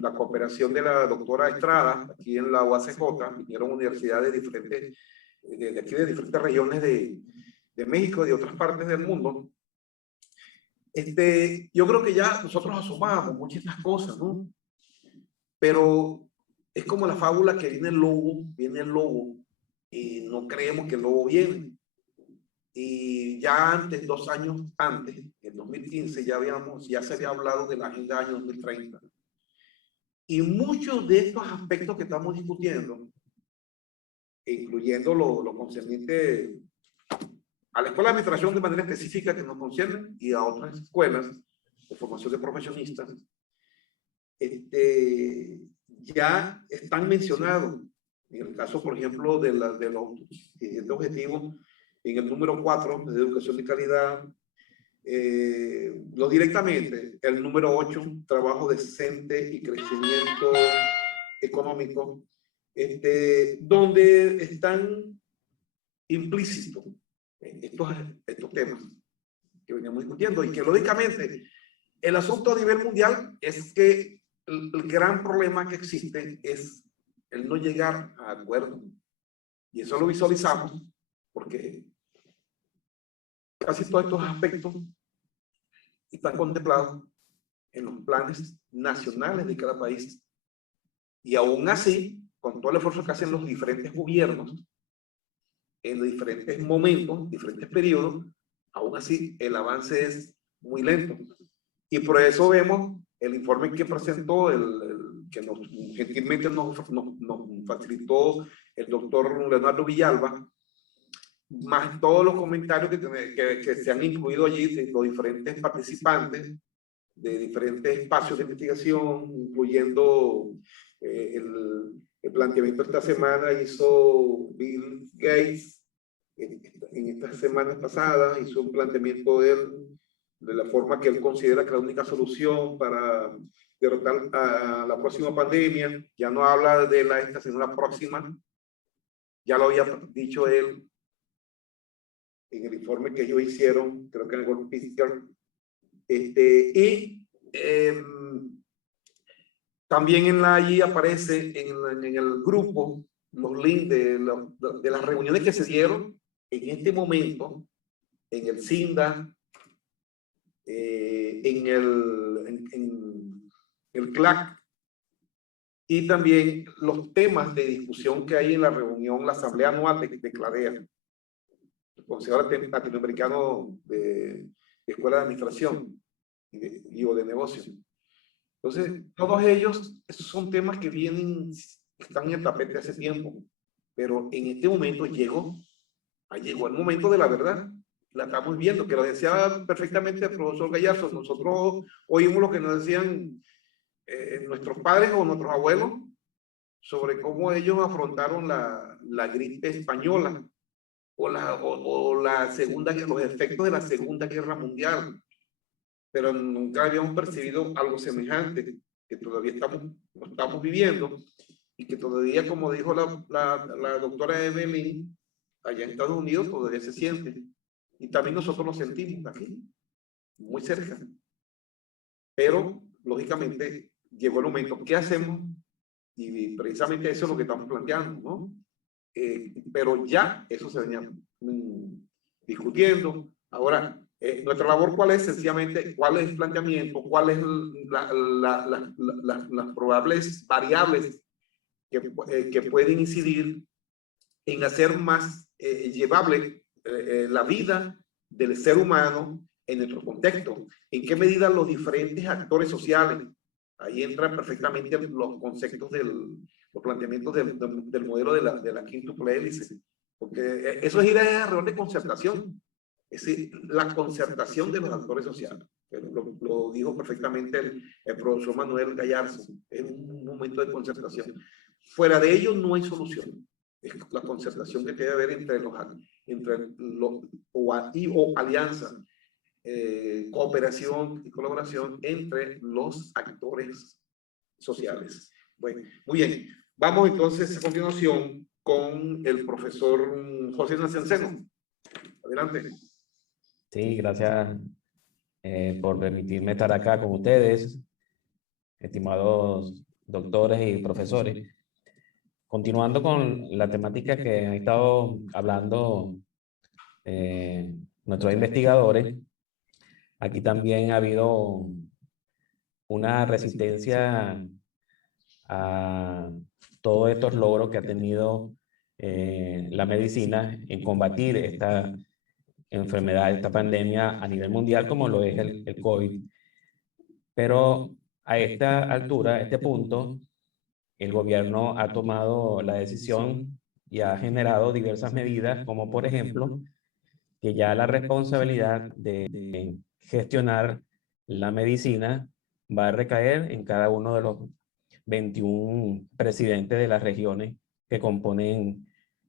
la cooperación de la doctora Estrada, aquí en la UACJ, vinieron universidades diferentes, de aquí de diferentes regiones de México y de otras partes del mundo. Yo creo que ya nosotros asomamos muchas de estas cosas, ¿no? Pero es como la fábula que viene el lobo, y no creemos que el lobo viene. Y ya antes, 2 años antes, en 2015, ya se había hablado de la Agenda Año 2030. Y muchos de estos aspectos que estamos discutiendo, incluyendo lo concerniente a la Escuela de Administración de manera específica que nos concierne y a otras escuelas de formación de profesionistas, ya están mencionados. En el caso, por ejemplo, de los siguientes objetivos, en el número 4 de educación de calidad, directamente, el número 8, trabajo decente y crecimiento económico, donde están implícitos estos temas que veníamos discutiendo, y que lógicamente el asunto a nivel mundial es que el gran problema que existe es el no llegar a acuerdo. Y eso lo visualizamos porque casi todos estos aspectos están contemplados en los planes nacionales de cada país. Y aún así, con todo el esfuerzo que hacen los diferentes gobiernos, en diferentes momentos, diferentes periodos, aún así el avance es muy lento. Y por eso vemos el informe que presentó, que gentilmente nos facilitó el doctor Leonardo Villalba, más todos los comentarios que se han incluido allí de los diferentes participantes de diferentes espacios de investigación, incluyendo el planteamiento esta semana hizo Bill Gates, en estas semanas pasadas hizo un planteamiento de la forma que él considera que la única solución para derrotar a la próxima pandemia, ya no habla de esta, sino la próxima, ya lo había dicho él en el informe que ellos hicieron, creo que en el World Physical, también allí aparece en el grupo los links de las reuniones que se dieron en este momento, en el CINDA, en el CLAC y también los temas de discusión que hay en la reunión, la asamblea anual de CLADEA, el Consejo Latinoamericano de Escuela de Administración o de Negocios. Entonces, todos ellos, esos son temas que están en el tapete hace tiempo, pero en este momento llegó el momento de la verdad. La estamos viendo, que lo decía perfectamente el profesor Gallardo. Nosotros oímos lo que nos decían nuestros padres o nuestros abuelos sobre cómo ellos afrontaron la gripe española o la segunda, los efectos de la Segunda Guerra Mundial, pero nunca habíamos percibido algo semejante que todavía estamos viviendo y que todavía, como dijo la doctora Evelyn, allá en Estados Unidos todavía se siente. Y también nosotros lo sentimos aquí, muy cerca. Pero, lógicamente, llegó el momento. ¿Qué hacemos? Y precisamente eso es lo que estamos planteando, ¿no? Pero ya eso se venía discutiendo. Ahora, nuestra labor, ¿cuál es? Sencillamente, ¿cuál es el planteamiento? ¿Cuáles las probables variables que pueden incidir en hacer más llevable la vida del ser humano en nuestro contexto? ¿En qué medida los diferentes actores sociales? Ahí entran perfectamente los conceptos los planteamientos del modelo de la quíntuple hélice, porque eso es ir a error de concertación, es decir, la concertación de los actores sociales. Lo dijo perfectamente el profesor Manuel Gallardo, es un momento de concertación. Fuera de ello no hay solución. Es la concertación que debe haber entre alianza, cooperación y colaboración entre los actores sociales. Bueno, muy bien. Vamos entonces a continuación con el profesor José Nacenceno. Adelante. Sí, gracias por permitirme estar acá con ustedes, estimados doctores y profesores. Continuando con la temática que han estado hablando nuestros investigadores, aquí también ha habido una resistencia a todos estos logros que ha tenido la medicina en combatir esta enfermedad, esta pandemia a nivel mundial, como lo es el COVID. Pero a esta altura, a este punto, el gobierno ha tomado la decisión y ha generado diversas medidas, como por ejemplo, que ya la responsabilidad de gestionar la medicina va a recaer en cada uno de los 21 presidentes de las regiones que componen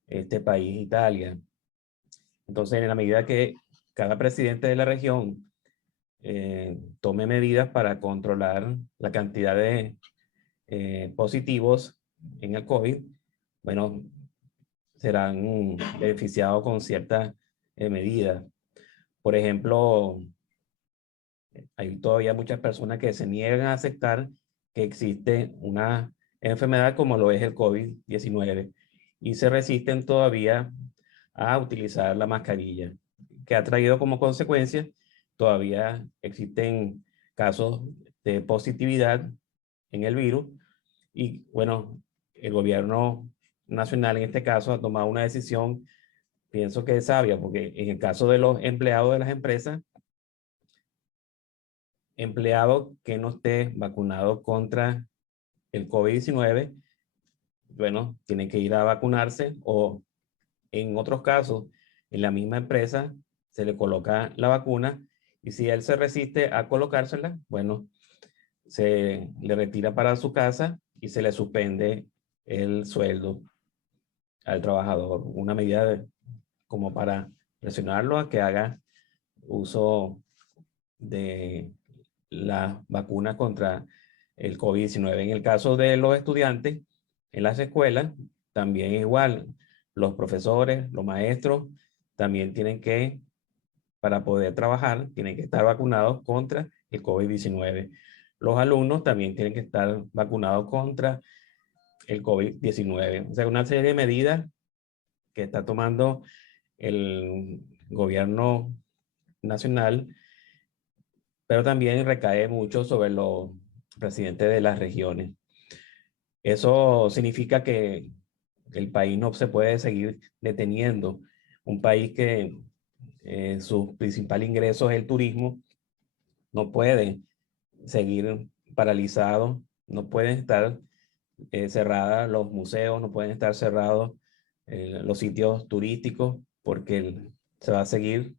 este país, Italia. Entonces, en la medida que cada presidente de la región tome medidas para controlar la cantidad de positivos en el COVID, bueno, serán beneficiados con ciertas medidas. Por ejemplo, hay todavía muchas personas que se niegan a aceptar que existe una enfermedad como lo es el COVID-19 y se resisten todavía a utilizar la mascarilla, que ha traído como consecuencia todavía existen casos de positividad en el virus y bueno, el gobierno nacional en este caso ha tomado una decisión, pienso que es sabia, porque en el caso de los empleados de las empresas, empleado que no esté vacunado contra el COVID-19, bueno, tiene que ir a vacunarse o en otros casos, en la misma empresa se le coloca la vacuna y si él se resiste a colocársela, bueno, se le retira para su casa y se le suspende el sueldo al trabajador. Una medida como para presionarlo a que haga uso de la vacuna contra el COVID-19. En el caso de los estudiantes, en las escuelas, también igual. Los profesores, los maestros, también tienen que, para poder trabajar, tienen que estar vacunados contra el COVID-19. Los alumnos también tienen que estar vacunados contra el COVID-19. O sea, una serie de medidas que está tomando el gobierno nacional, pero también recae mucho sobre los presidentes de las regiones. Eso significa que el país no se puede seguir deteniendo. Un país que su principal ingreso es el turismo, no puede seguir paralizado, no pueden estar cerradas los museos, no pueden estar cerrados los sitios turísticos, porque se va a seguir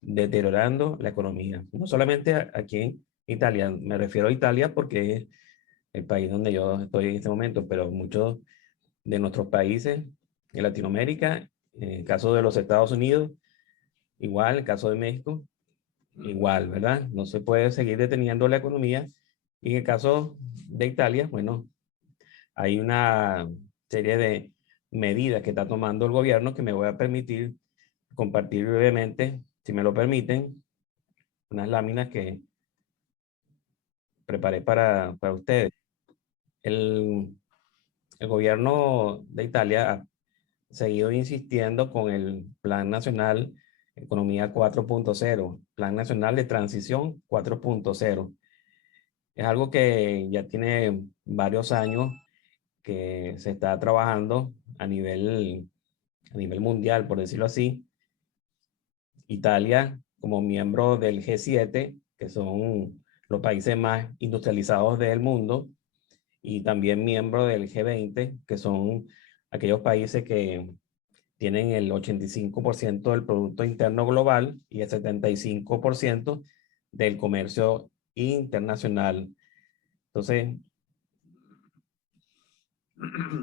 deteriorando la economía. No solamente aquí en Italia, me refiero a Italia porque es el país donde yo estoy en este momento, pero muchos de nuestros países en Latinoamérica, en el caso de los Estados Unidos, igual, en el caso de México, igual, ¿verdad? No se puede seguir deteniendo la economía. Y en el caso de Italia, bueno, hay una serie de medidas que está tomando el gobierno que me voy a permitir compartir brevemente, si me lo permiten, unas láminas que preparé para ustedes. El gobierno de Italia ha seguido insistiendo con el Plan Nacional Economía 4.0, Plan Nacional de Transición 4.0. Es algo que ya tiene varios años que se está trabajando a nivel mundial, por decirlo así. Italia, como miembro del G7, que son los países más industrializados del mundo, y también miembro del G20, que son aquellos países que tienen el 85% del Producto Interno Global y el 75% del comercio internacional. Entonces,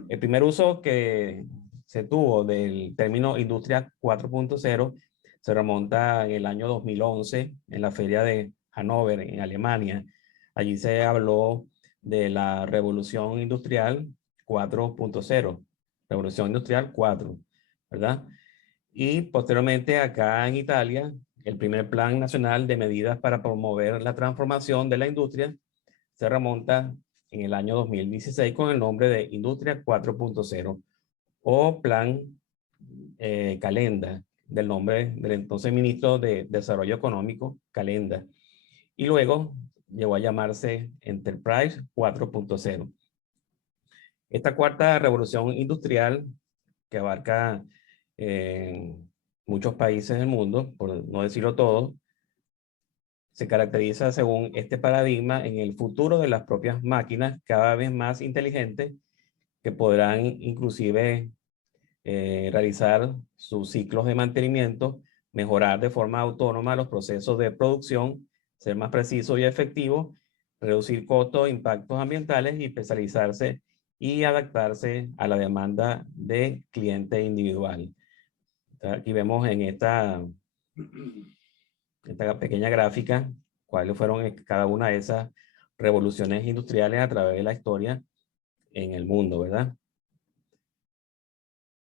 el primer uso que se tuvo del término Industria 4.0 se remonta en el año 2011 en la feria de Hannover, en Alemania. Allí se habló de la Revolución Industrial 4.0, Revolución Industrial 4, ¿verdad? Y posteriormente acá en Italia, el primer Plan Nacional de Medidas para Promover la Transformación de la Industria se remonta en el año 2016 con el nombre de Industria 4.0 o Plan Calenda, del nombre del entonces ministro de Desarrollo Económico, Calenda. Y luego llegó a llamarse Enterprise 4.0. Esta cuarta revolución industrial, que abarca muchos países del mundo, por no decirlo todo, se caracteriza según este paradigma en el futuro de las propias máquinas cada vez más inteligentes que podrán inclusive realizar sus ciclos de mantenimiento, mejorar de forma autónoma los procesos de producción, ser más precisos y efectivos, reducir costos, impactos ambientales y especializarse y adaptarse a la demanda de cliente individual. Aquí vemos en esta pequeña gráfica cuáles fueron cada una de esas revoluciones industriales a través de la historia en el mundo, ¿verdad?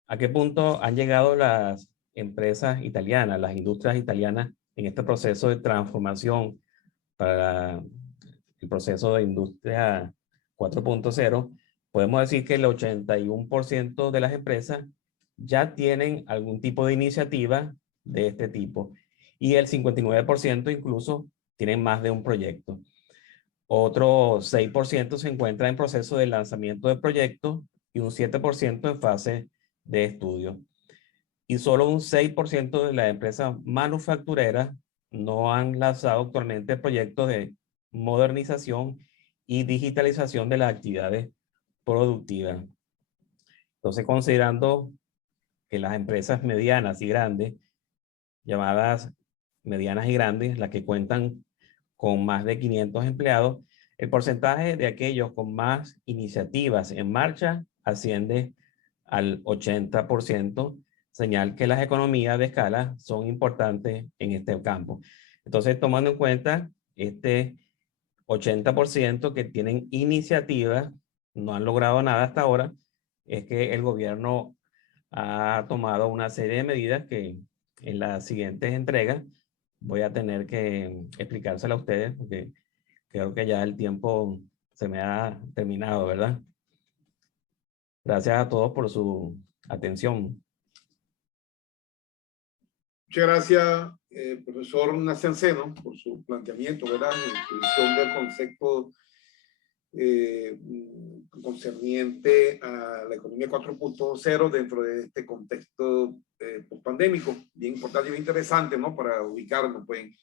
¿A qué punto han llegado las empresas italianas, las industrias italianas en este proceso de transformación para el proceso de industria 4.0? Podemos decir que el 81% de las empresas ya tienen algún tipo de iniciativa de este tipo y el 59% incluso tienen más de un proyecto. Otro 6% se encuentra en proceso de lanzamiento de proyectos y un 7% en fase de estudio. Y solo un 6% de las empresas manufactureras no han lanzado actualmente proyectos de modernización y digitalización de las actividades productivas. Entonces, considerando que las empresas medianas y grandes, llamadas medianas y grandes, las que cuentan con más de 500 empleados, el porcentaje de aquellos con más iniciativas en marcha asciende al 80%, señal que las economías de escala son importantes en este campo. Entonces, tomando en cuenta este 80% que tienen iniciativas, no han logrado nada hasta ahora, es que el gobierno ha tomado una serie de medidas que en las siguientes entregas voy a tener que explicársela a ustedes porque creo que ya el tiempo se me ha terminado, ¿verdad? Gracias a todos por su atención. Muchas gracias, profesor Nacianceno, por su planteamiento, ¿verdad? La introducción del concepto concerniente a la economía 4.0 dentro de este contexto pandémico, bien importante y bien interesante, ¿no? Para ubicarnos, pues,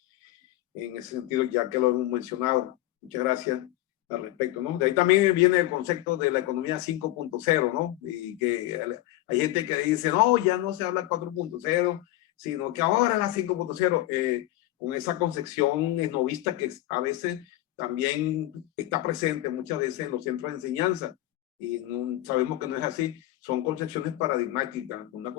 en ese sentido, ya que lo hemos mencionado. Muchas gracias al respecto, ¿no? De ahí también viene el concepto de la economía 5.0, ¿no? Y que hay gente que dice, no, ya no se habla 4.0, sino que ahora la 5.0, con esa concepción esnovista que a veces también está presente muchas veces en los centros de enseñanza, y no, sabemos que no es así. Son concepciones paradigmáticas. Una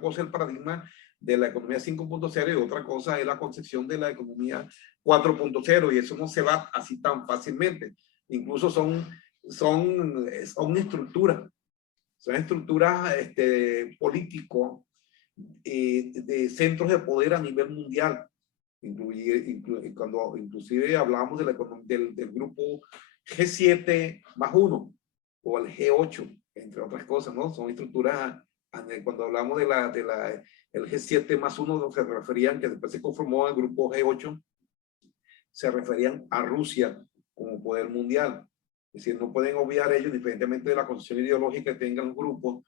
cosa es el paradigma de la economía 5.0 y otra cosa es la concepción de la economía 4.0, y eso no se va así tan fácilmente. Incluso son estructuras políticos de centros de poder a nivel mundial. Inclusive hablamos de del grupo G7+1 o el G8, entre otras cosas, ¿no? Son estructuras, cuando hablamos el G7+1, se referían, que después se conformó el grupo G8, se referían a Rusia como poder mundial. Es decir, no pueden obviar ellos, independientemente de la concepción ideológica que tengan los grupos,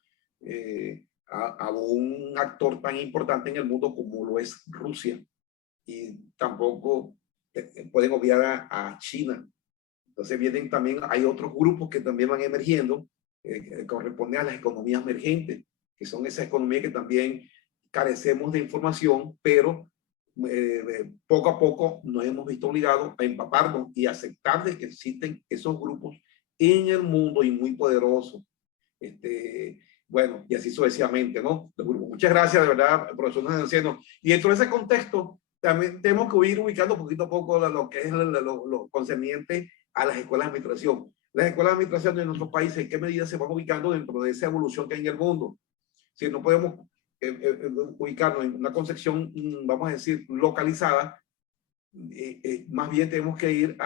a un actor tan importante en el mundo como lo es Rusia. Y tampoco pueden obviar a China. Entonces vienen también, hay otros grupos que también van emergiendo, que corresponden a las economías emergentes, que son esas economías que también carecemos de información, pero poco a poco nos hemos visto obligados a empaparnos y aceptar de que existen esos grupos en el mundo y muy poderosos. Bueno, y así sucesivamente, ¿no? Los grupos. Muchas gracias, de verdad, profesor Nazanceno. Y dentro de ese contexto, también tenemos que ir ubicando poquito a poco lo que es lo concerniente a las escuelas de administración. Las escuelas de administración de nuestros países, ¿en qué medida se van ubicando dentro de esa evolución que hay en el mundo? Si no podemos ubicarnos en una concepción, vamos a decir, localizada, más bien tenemos que ir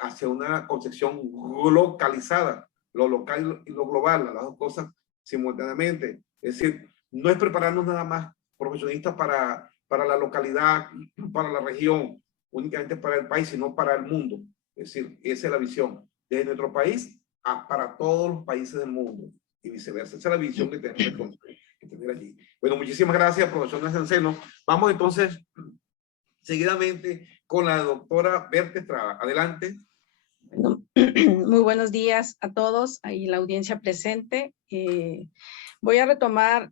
hacia una concepción localizada, lo local y lo global, las dos cosas simultáneamente. Es decir, no es prepararnos nada más profesionistas para la localidad, para la región, únicamente para el país, sino para el mundo. Es decir, esa es la visión, desde nuestro país para todos los países del mundo y viceversa. Esa es la visión que tenemos que tener allí. Bueno, muchísimas gracias, profesor Nazanceno. Vamos entonces seguidamente con la doctora Berta Estrada. Adelante. Bueno, muy buenos días a todos, ahí la audiencia presente. Voy a retomar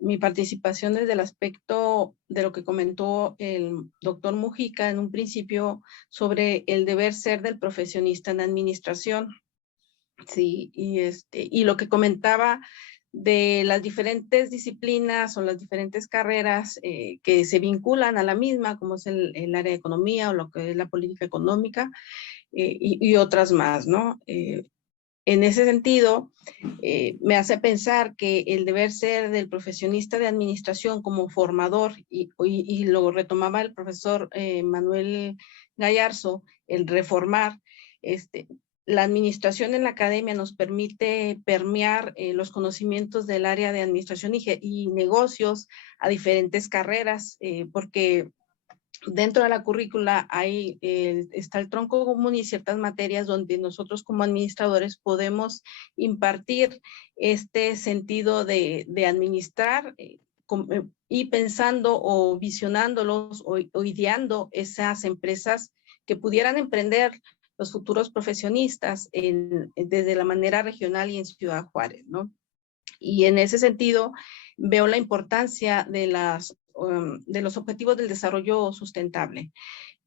mi participación desde el aspecto de lo que comentó el doctor Mujica en un principio sobre el deber ser del profesionista en administración. Sí, y lo que comentaba de las diferentes disciplinas o las diferentes carreras que se vinculan a la misma, como es el área de economía o lo que es la política económica y otras más, ¿no? En ese sentido, me hace pensar que el deber ser del profesionista de administración como formador, y lo retomaba el profesor Manuel Gallarzo, el reformar, la administración en la academia nos permite permear los conocimientos del área de administración y negocios a diferentes carreras, porque dentro de la currícula está el tronco común y ciertas materias donde nosotros como administradores podemos impartir este sentido de administrar y pensando o visionándolos o ideando esas empresas que pudieran emprender los futuros profesionistas desde la manera regional y en Ciudad Juárez, ¿no? Y en ese sentido veo la importancia de los objetivos del desarrollo sustentable.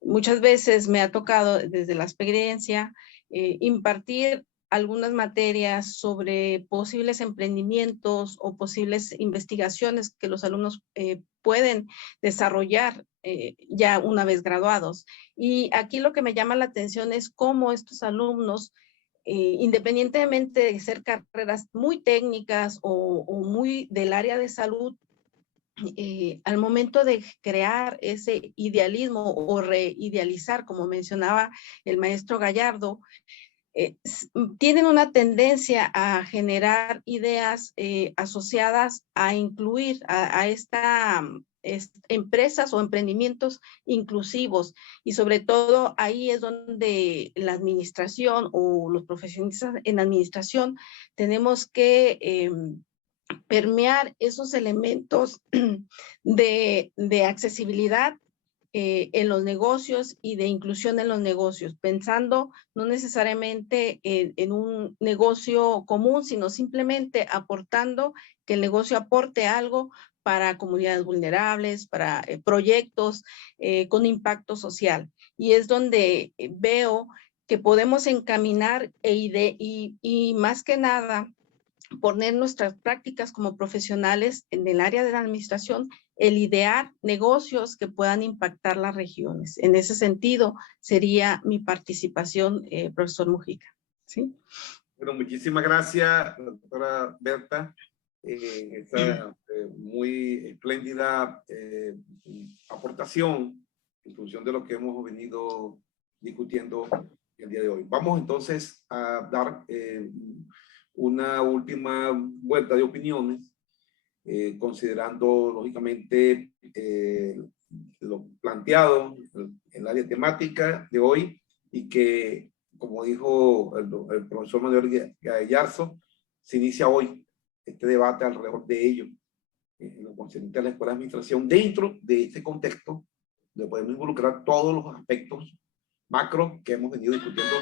Muchas veces me ha tocado desde la experiencia impartir algunas materias sobre posibles emprendimientos o posibles investigaciones que los alumnos pueden desarrollar ya una vez graduados. Y aquí lo que me llama la atención es cómo estos alumnos, independientemente de ser carreras muy técnicas o muy del área de salud, al momento de crear ese idealismo o reidealizar, como mencionaba el maestro Gallardo, tienen una tendencia a generar ideas asociadas a incluir a empresas o emprendimientos inclusivos, y sobre todo ahí es donde la administración o los profesionistas en administración tenemos que permear esos elementos de accesibilidad en los negocios y de inclusión en los negocios, pensando no necesariamente en un negocio común, sino simplemente aportando que el negocio aporte algo para comunidades vulnerables, para proyectos con impacto social. Y es donde veo que podemos encaminar y más que nada poner nuestras prácticas como profesionales en el área de la administración, el idear negocios que puedan impactar las regiones. En ese sentido, sería mi participación, profesor Mujica. ¿Sí? Bueno, muchísimas gracias, doctora Berta. Esta muy espléndida aportación en función de lo que hemos venido discutiendo el día de hoy. Vamos entonces a dar una última vuelta de opiniones, considerando lógicamente lo planteado en el área temática de hoy, y que, como dijo el profesor Manuel Gallarzo, se inicia hoy este debate alrededor de ello, en lo concerniente a la Escuela de Administración, dentro de este contexto, donde podemos involucrar todos los aspectos macro que hemos venido discutiendo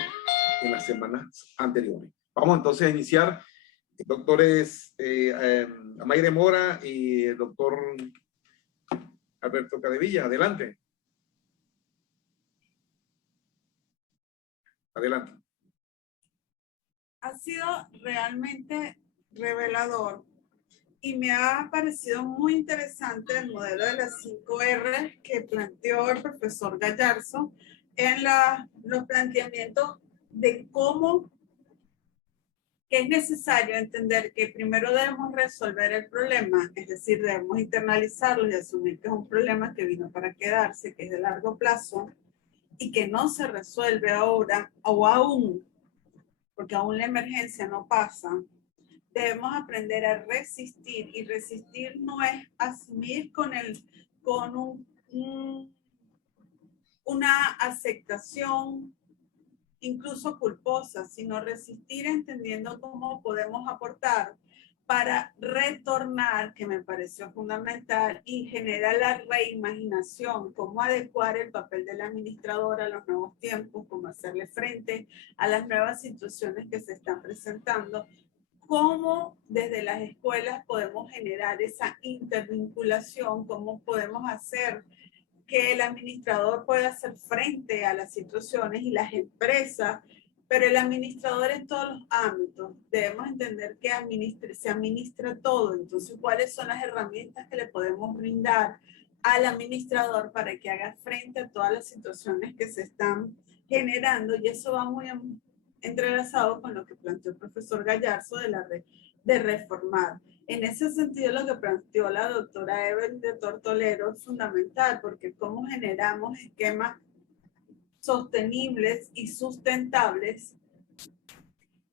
en las semanas anteriores. Vamos entonces a iniciar. Doctores Mayre Mora y el doctor Alberto Cadevilla, adelante. Adelante. Ha sido realmente revelador y me ha parecido muy interesante el modelo de las 5R que planteó el profesor Gallarzo en los planteamientos de cómo que es necesario entender que primero debemos resolver el problema, es decir, debemos internalizarlo y asumir que es un problema que vino para quedarse, que es de largo plazo y que no se resuelve ahora o aún, porque aún la emergencia no pasa. Debemos aprender a resistir, y resistir no es asumir con una aceptación incluso culposa, sino resistir entendiendo cómo podemos aportar para retornar, que me pareció fundamental, y generar la reimaginación, cómo adecuar el papel del administrador a los nuevos tiempos, cómo hacerle frente a las nuevas situaciones que se están presentando, cómo desde las escuelas podemos generar esa intervinculación, cómo podemos hacer que el administrador pueda hacer frente a las situaciones y las empresas, pero el administrador en todos los ámbitos. Debemos entender que se administra todo. Entonces, ¿cuáles son las herramientas que le podemos brindar al administrador para que haga frente a todas las situaciones que se están generando? Y eso va muy entrelazado con lo que planteó el profesor Gallarzo de reformar. En ese sentido, lo que planteó la doctora Evelyn de Tortolero es fundamental, porque cómo generamos esquemas sostenibles y sustentables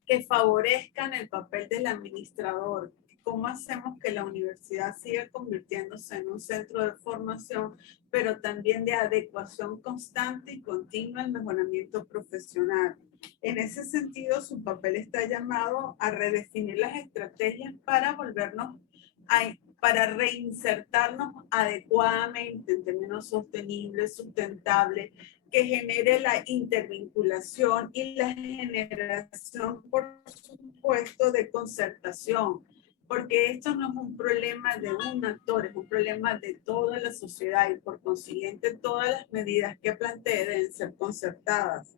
que favorezcan el papel del administrador. ¿Cómo hacemos que la universidad siga convirtiéndose en un centro de formación, pero también de adecuación constante y continua al mejoramiento profesional? En ese sentido, su papel está llamado a redefinir las estrategias para para reinsertarnos adecuadamente en términos sostenibles, sustentables, que genere la intervinculación y la generación, por supuesto, de concertación, porque esto no es un problema de un actor, es un problema de toda la sociedad, y por consiguiente todas las medidas que planteé deben ser concertadas,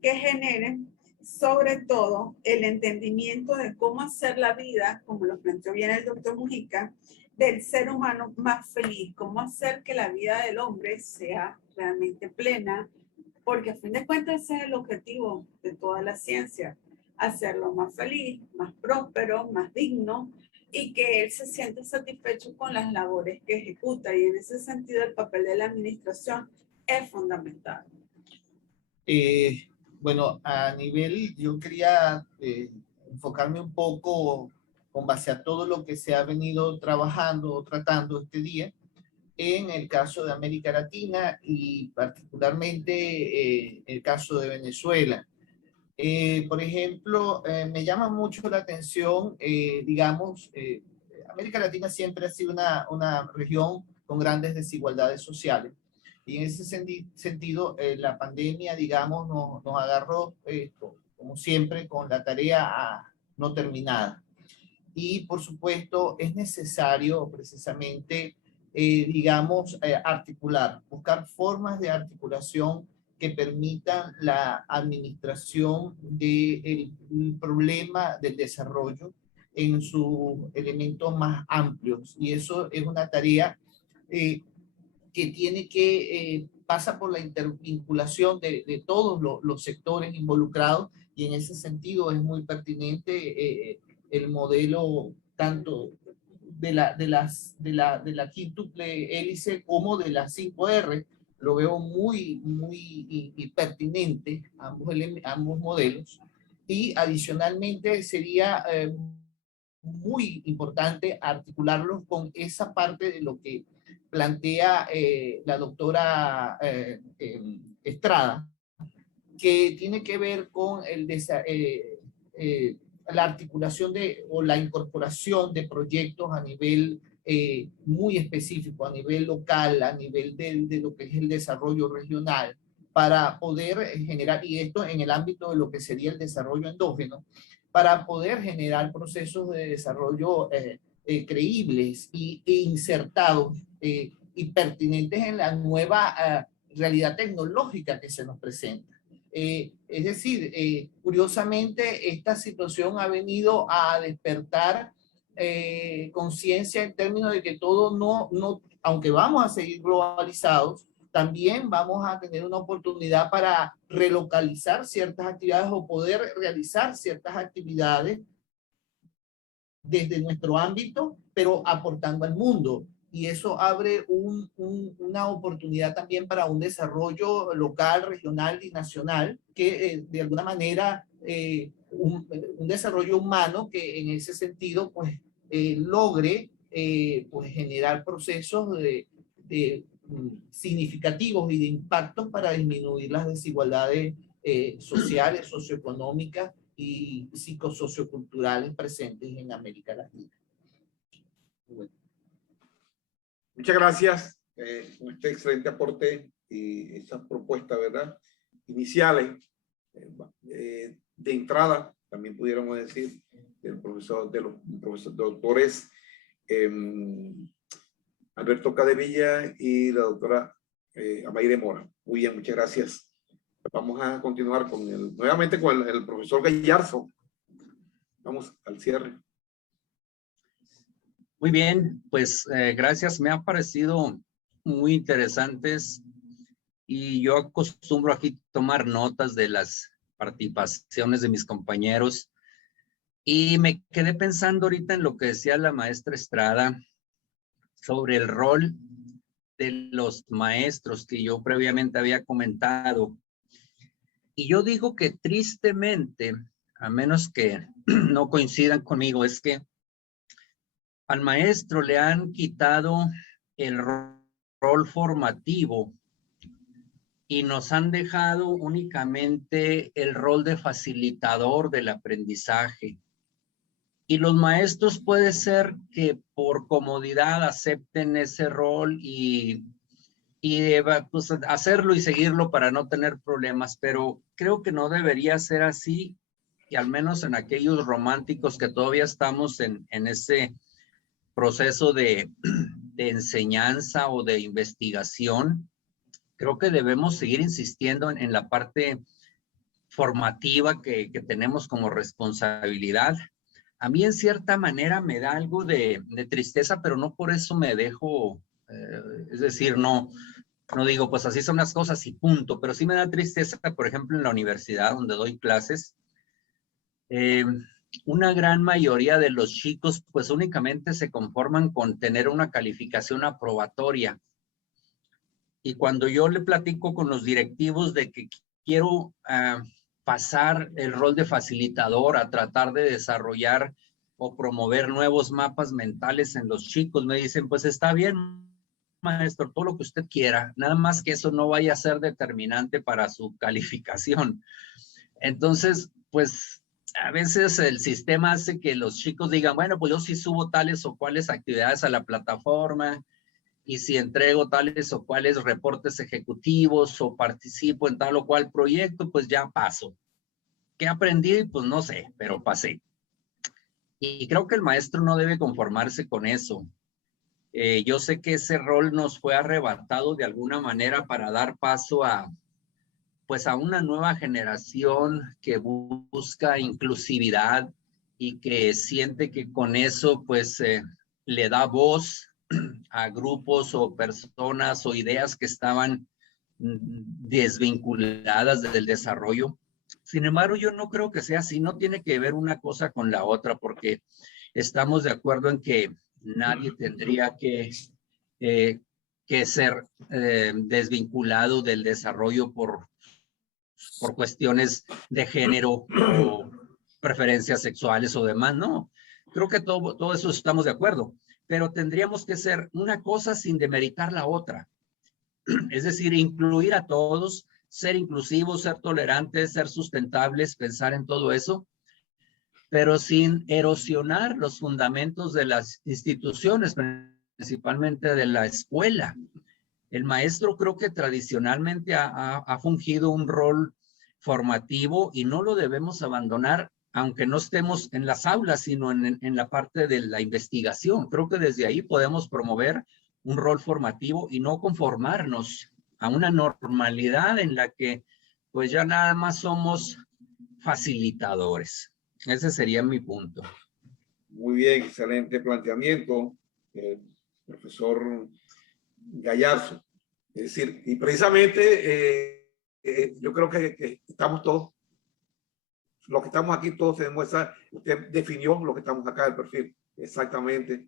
que generen sobre todo el entendimiento de cómo hacer la vida, como lo planteó bien el doctor Mujica, del ser humano más feliz, cómo hacer que la vida del hombre sea realmente plena, porque a fin de cuentas ese es el objetivo de toda la ciencia, hacerlo más feliz, más próspero, más digno, y que él se sienta satisfecho con las labores que ejecuta, y en ese sentido el papel de la administración es fundamental. Bueno, a nivel, yo quería enfocarme un poco con base a todo lo que se ha venido trabajando o tratando este día en el caso de América Latina y particularmente el caso de Venezuela. Por ejemplo, me llama mucho la atención, digamos, América Latina siempre ha sido una región con grandes desigualdades sociales. Y en ese sentido, la pandemia, digamos, nos agarró, como siempre, con la tarea no terminada. Y, por supuesto, es necesario precisamente, digamos, articular, buscar formas de articulación que permitan la administración del problema del desarrollo en sus elementos más amplios. Y eso es una tarea que tiene que, pasa por la intervinculación de todos los sectores involucrados, y en ese sentido es muy pertinente el modelo tanto de la quíntuple hélice como de la 5R. Lo veo muy pertinente, ambos modelos. Y adicionalmente sería muy importante articularlos con esa parte de lo que plantea la doctora Estrada, que tiene que ver con la articulación o la incorporación de proyectos a nivel muy específico, a nivel local, a nivel de lo que es el desarrollo regional, para poder generar, y esto en el ámbito de lo que sería el desarrollo endógeno, para poder generar procesos de desarrollo creíbles e insertados y pertinentes en la nueva realidad tecnológica que se nos presenta. Es decir, curiosamente, esta situación ha venido a despertar conciencia en términos de que todo aunque vamos a seguir globalizados, también vamos a tener una oportunidad para relocalizar ciertas actividades o poder realizar ciertas actividades desde nuestro ámbito, pero aportando al mundo. Y eso abre una oportunidad también para un desarrollo local, regional y nacional, que de alguna manera un desarrollo humano que en ese sentido pues logre pues generar procesos de significativos y de impactos para disminuir las desigualdades sociales, socioeconómicas y psicosocioculturales presentes en América Latina. Bueno. Muchas gracias por este excelente aporte y estas propuestas, ¿verdad?, iniciales, de entrada, también pudiéramos decir, de los doctores Alberto Cadevilla y la doctora Amayre Mora. Muy bien, muchas gracias. Vamos a continuar nuevamente con el profesor Gallarzo. Vamos al cierre. Muy bien, pues gracias. Me han parecido muy interesantes y yo acostumbro aquí tomar notas de las participaciones de mis compañeros y me quedé pensando ahorita en lo que decía la maestra Estrada sobre el rol de los maestros que yo previamente había comentado. Y yo digo que tristemente, a menos que no coincidan conmigo, es que al maestro le han quitado el rol formativo y nos han dejado únicamente el rol de facilitador del aprendizaje. Y los maestros puede ser que por comodidad acepten ese rol y pues, hacerlo y seguirlo para no tener problemas, pero creo que no debería ser así, y al menos en aquellos románticos que todavía estamos en ese proceso de enseñanza o de investigación, creo que debemos seguir insistiendo en la parte formativa que tenemos como responsabilidad. A mí en cierta manera me da algo de tristeza, pero no por eso me dejo, es decir, no digo, pues así son las cosas y punto, pero sí me da tristeza, por ejemplo, en la universidad donde doy clases, una gran mayoría de los chicos pues únicamente se conforman con tener una calificación aprobatoria. Y cuando yo le platico con los directivos de que quiero pasar el rol de facilitador a tratar de desarrollar o promover nuevos mapas mentales en los chicos. Me dicen, pues está bien, maestro, todo lo que usted quiera, nada más que eso no vaya a ser determinante para su calificación. Entonces, pues a veces el sistema hace que los chicos digan, bueno, pues yo sí subo tales o cuales actividades a la plataforma, y si entrego tales o cuales reportes ejecutivos o participo en tal o cual proyecto, pues ya paso. ¿Qué aprendí? Pues no sé, pero pasé. Y creo que el maestro no debe conformarse con eso. Yo sé que ese rol nos fue arrebatado de alguna manera para dar paso a, pues, a una nueva generación que busca inclusividad y que siente que con eso, pues, le da voz a grupos o personas o ideas que estaban desvinculadas del desarrollo. Sin embargo, yo no creo que sea así, no tiene que ver una cosa con la otra, porque estamos de acuerdo en que nadie tendría que ser desvinculado del desarrollo por cuestiones de género o preferencias sexuales o demás, no. Creo que todo eso estamos de acuerdo, pero tendríamos que ser una cosa sin demeritar la otra. Es decir, incluir a todos, ser inclusivos, ser tolerantes, ser sustentables, pensar en todo eso, pero sin erosionar los fundamentos de las instituciones, principalmente de la escuela. El maestro creo que tradicionalmente ha fungido un rol formativo y no lo debemos abandonar, aunque no estemos en las aulas, sino en la parte de la investigación. Creo que desde ahí podemos promover un rol formativo y no conformarnos a una normalidad en la que pues ya nada más somos facilitadores. Ese sería mi punto. Muy bien, excelente planteamiento, profesor Gallarzo. Es decir, y precisamente yo creo que estamos todos, los que estamos aquí todos tenemos esa, usted definió lo que estamos acá, el perfil, exactamente.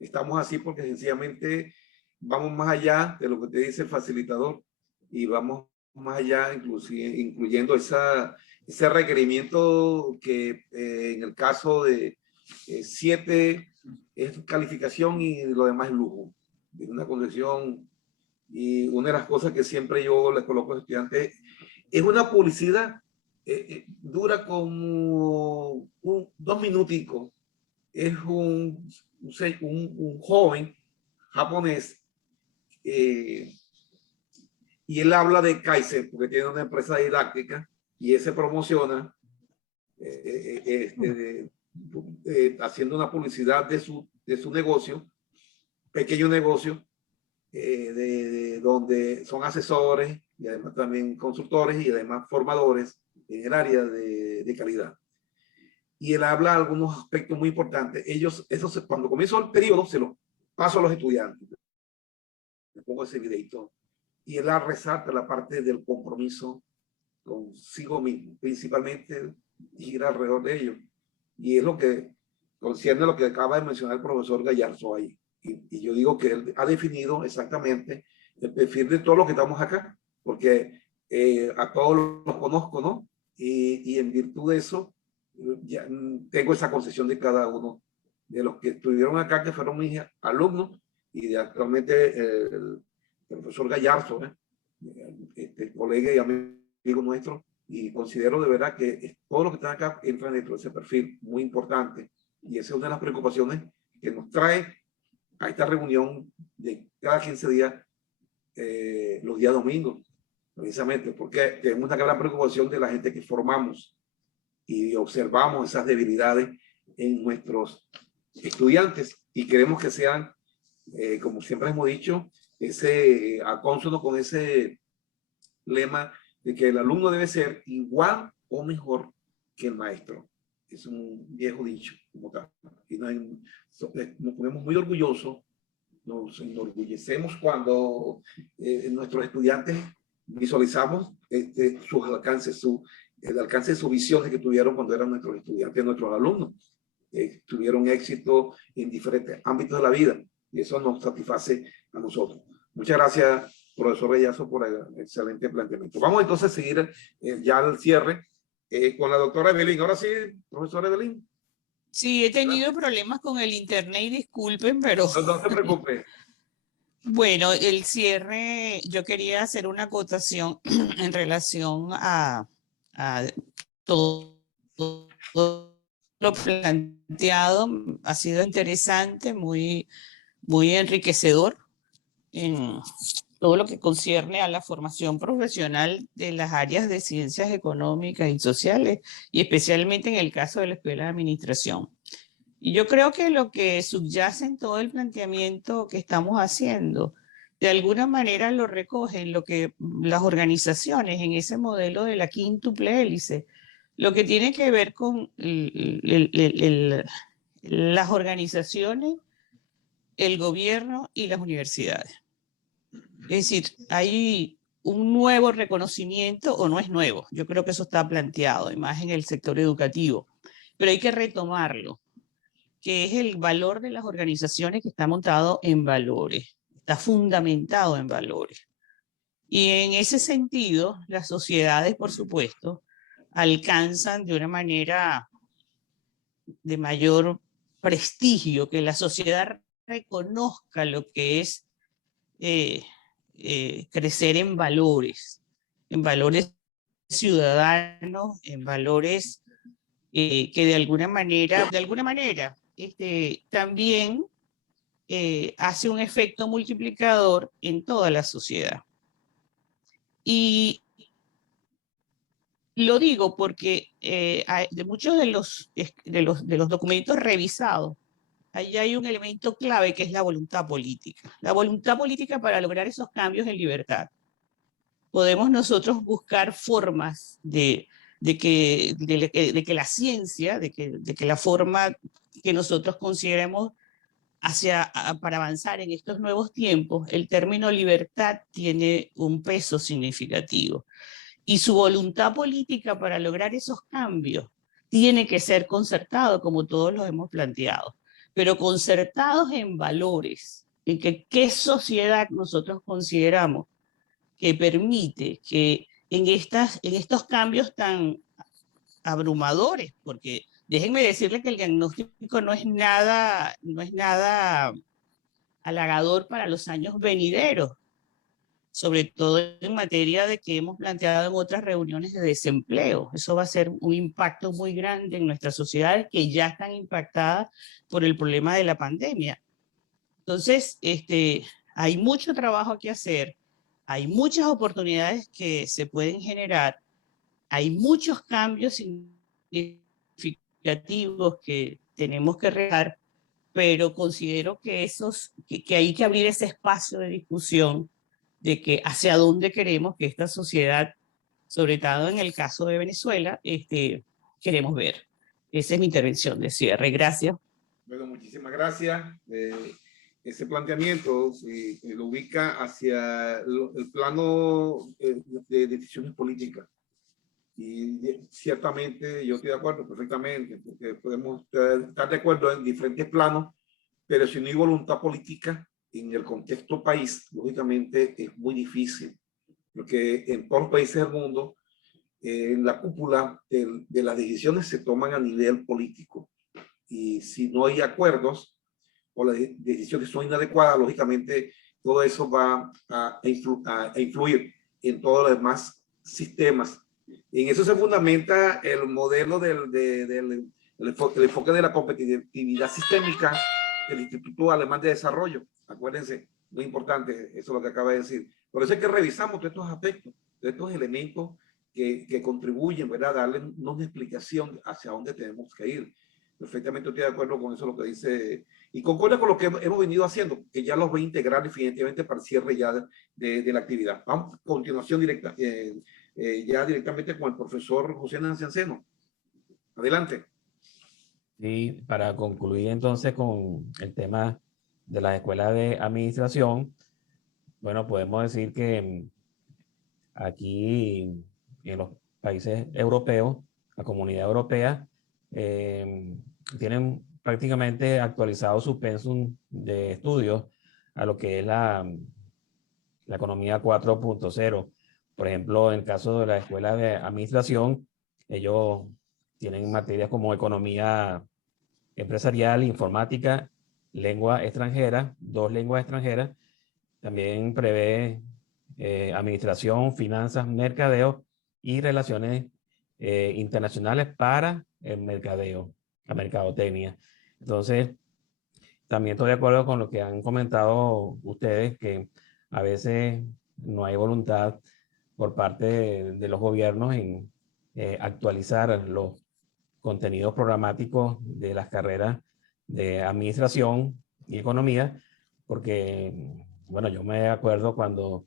Estamos así porque sencillamente vamos más allá de lo que te dice el facilitador y vamos más allá, incluyendo ese requerimiento que en el caso de 7 es calificación y lo demás es lujo. Es una condición, y una de las cosas que siempre yo les coloco a los estudiantes es una publicidad, dura como 2 minuticos. Es un joven japonés y él habla de Kaizen porque tiene una empresa didáctica y él se promociona haciendo una publicidad de su negocio, pequeño negocio, donde son asesores y además también consultores y además formadores en el área de calidad. Y él habla de algunos aspectos muy importantes. Cuando comienzo el periodo, se lo paso a los estudiantes. Le pongo ese videito. Y él resalta la parte del compromiso consigo mismo, principalmente gira alrededor de ello. Y es lo que concierne a lo que acaba de mencionar el profesor Gallarzo ahí. Y yo digo que él ha definido exactamente el perfil de todos los que estamos acá, porque a todos los conozco, ¿no? Y en virtud de eso, ya tengo esa concepción de cada uno de los que estuvieron acá, que fueron mis alumnos, y de actualmente el profesor Gallarzo, colega y amigo nuestro, y considero de verdad que todos los que están acá entran dentro de ese perfil muy importante, y esa es una de las preocupaciones que nos trae a esta reunión de cada 15 días, los días domingos, precisamente porque tenemos una gran preocupación de la gente que formamos y observamos esas debilidades en nuestros estudiantes y queremos que sean, como siempre hemos dicho, a consono con ese lema de que el alumno debe ser igual o mejor que el maestro. Es un viejo dicho, como tal. Y nos ponemos muy orgullosos, nos enorgullecemos cuando nuestros estudiantes visualizamos sus alcances, el alcance de sus visiones que tuvieron cuando eran nuestros estudiantes, nuestros alumnos. Tuvieron éxito en diferentes ámbitos de la vida y eso nos satisface a nosotros. Muchas gracias, profesor Gallarzo, por el excelente planteamiento. Vamos entonces a seguir ya al cierre con la doctora Evelyn. Ahora sí, profesora Evelyn. Sí, he tenido problemas con el internet y disculpen, pero No se preocupe. bueno, el cierre, yo quería hacer una acotación en relación a todo lo planteado. Ha sido interesante, muy enriquecedor en todo lo que concierne a la formación profesional de las áreas de ciencias económicas y sociales, y especialmente en el caso de la Escuela de Administración. Y yo creo que lo que subyace en todo el planteamiento que estamos haciendo, de alguna manera lo recogen lo que las organizaciones en ese modelo de la quíntuple hélice, lo que tiene que ver con las organizaciones, el gobierno y las universidades. Es decir, hay un nuevo reconocimiento, o no es nuevo, yo creo que eso está planteado, y más en el sector educativo, pero hay que retomarlo, que es el valor de las organizaciones que está montado en valores, está fundamentado en valores. Y en ese sentido, las sociedades, por supuesto, alcanzan de una manera de mayor prestigio, que la sociedad reconozca lo que es crecer en valores ciudadanos, en valores que de alguna manera también hace un efecto multiplicador en toda la sociedad. Y lo digo porque de muchos de los documentos revisados, ahí hay un elemento clave que es la voluntad política. La voluntad política para lograr esos cambios en libertad. Podemos nosotros buscar formas de que la ciencia, de que la forma que nosotros consideremos para avanzar en estos nuevos tiempos, el término libertad tiene un peso significativo. Y su voluntad política para lograr esos cambios tiene que ser concertado, como todos los hemos planteado, pero concertados en valores, en que qué sociedad nosotros consideramos que permite que en estos cambios tan abrumadores, porque déjenme decirles que el diagnóstico no es nada halagador para los años venideros, sobre todo en materia de que hemos planteado en otras reuniones de desempleo. Eso va a ser un impacto muy grande en nuestras sociedades que ya están impactadas por el problema de la pandemia. Entonces, hay mucho trabajo que hacer, hay muchas oportunidades que se pueden generar, hay muchos cambios significativos que tenemos que realizar, pero considero que hay que abrir ese espacio de discusión de que hacia dónde queremos que esta sociedad, sobre todo en el caso de Venezuela, queremos ver. Esa es mi intervención de cierre. Gracias. Bueno, muchísimas gracias. Ese planteamiento lo ubica hacia el plano de decisiones políticas. Y ciertamente yo estoy de acuerdo perfectamente, porque podemos estar de acuerdo en diferentes planos, pero si no hay voluntad política en el contexto país, lógicamente es muy difícil, porque en todos los países del mundo, en la cúpula de las decisiones se toman a nivel político. Y si no hay acuerdos o las decisiones son inadecuadas, lógicamente todo eso va a influir en todos los demás sistemas. En eso se fundamenta el modelo el enfoque de la competitividad sistémica del Instituto Alemán de Desarrollo. Acuérdense, muy importante, eso es lo que acaba de decir. Por eso es que revisamos todos estos aspectos, todos estos elementos que contribuyen, ¿verdad?, a darle una explicación hacia dónde tenemos que ir. Perfectamente estoy de acuerdo con eso, lo que dice, y concuerda con lo que hemos venido haciendo, que ya los voy a integrar definitivamente para el cierre ya de la actividad. Vamos a continuación directa, ya directamente con el profesor José Nancy Anceno. Adelante. Sí, para concluir entonces con el tema de las escuelas de administración, bueno, podemos decir que aquí en los países europeos, la Comunidad Europea, tienen prácticamente actualizado su pensum de estudios a lo que es la economía 4.0. Por ejemplo, en el caso de la escuela de administración, Ellos tienen materias como economía empresarial, informática, lengua extranjera, 2 lenguas extranjeras. También prevé administración, finanzas, mercadeo y relaciones internacionales para el mercadeo, la mercadotecnia. Entonces, también estoy de acuerdo con lo que han comentado ustedes, que a veces no hay voluntad por parte de los gobiernos en actualizar los contenidos programáticos de las carreras de administración y economía, porque, bueno, yo me acuerdo cuando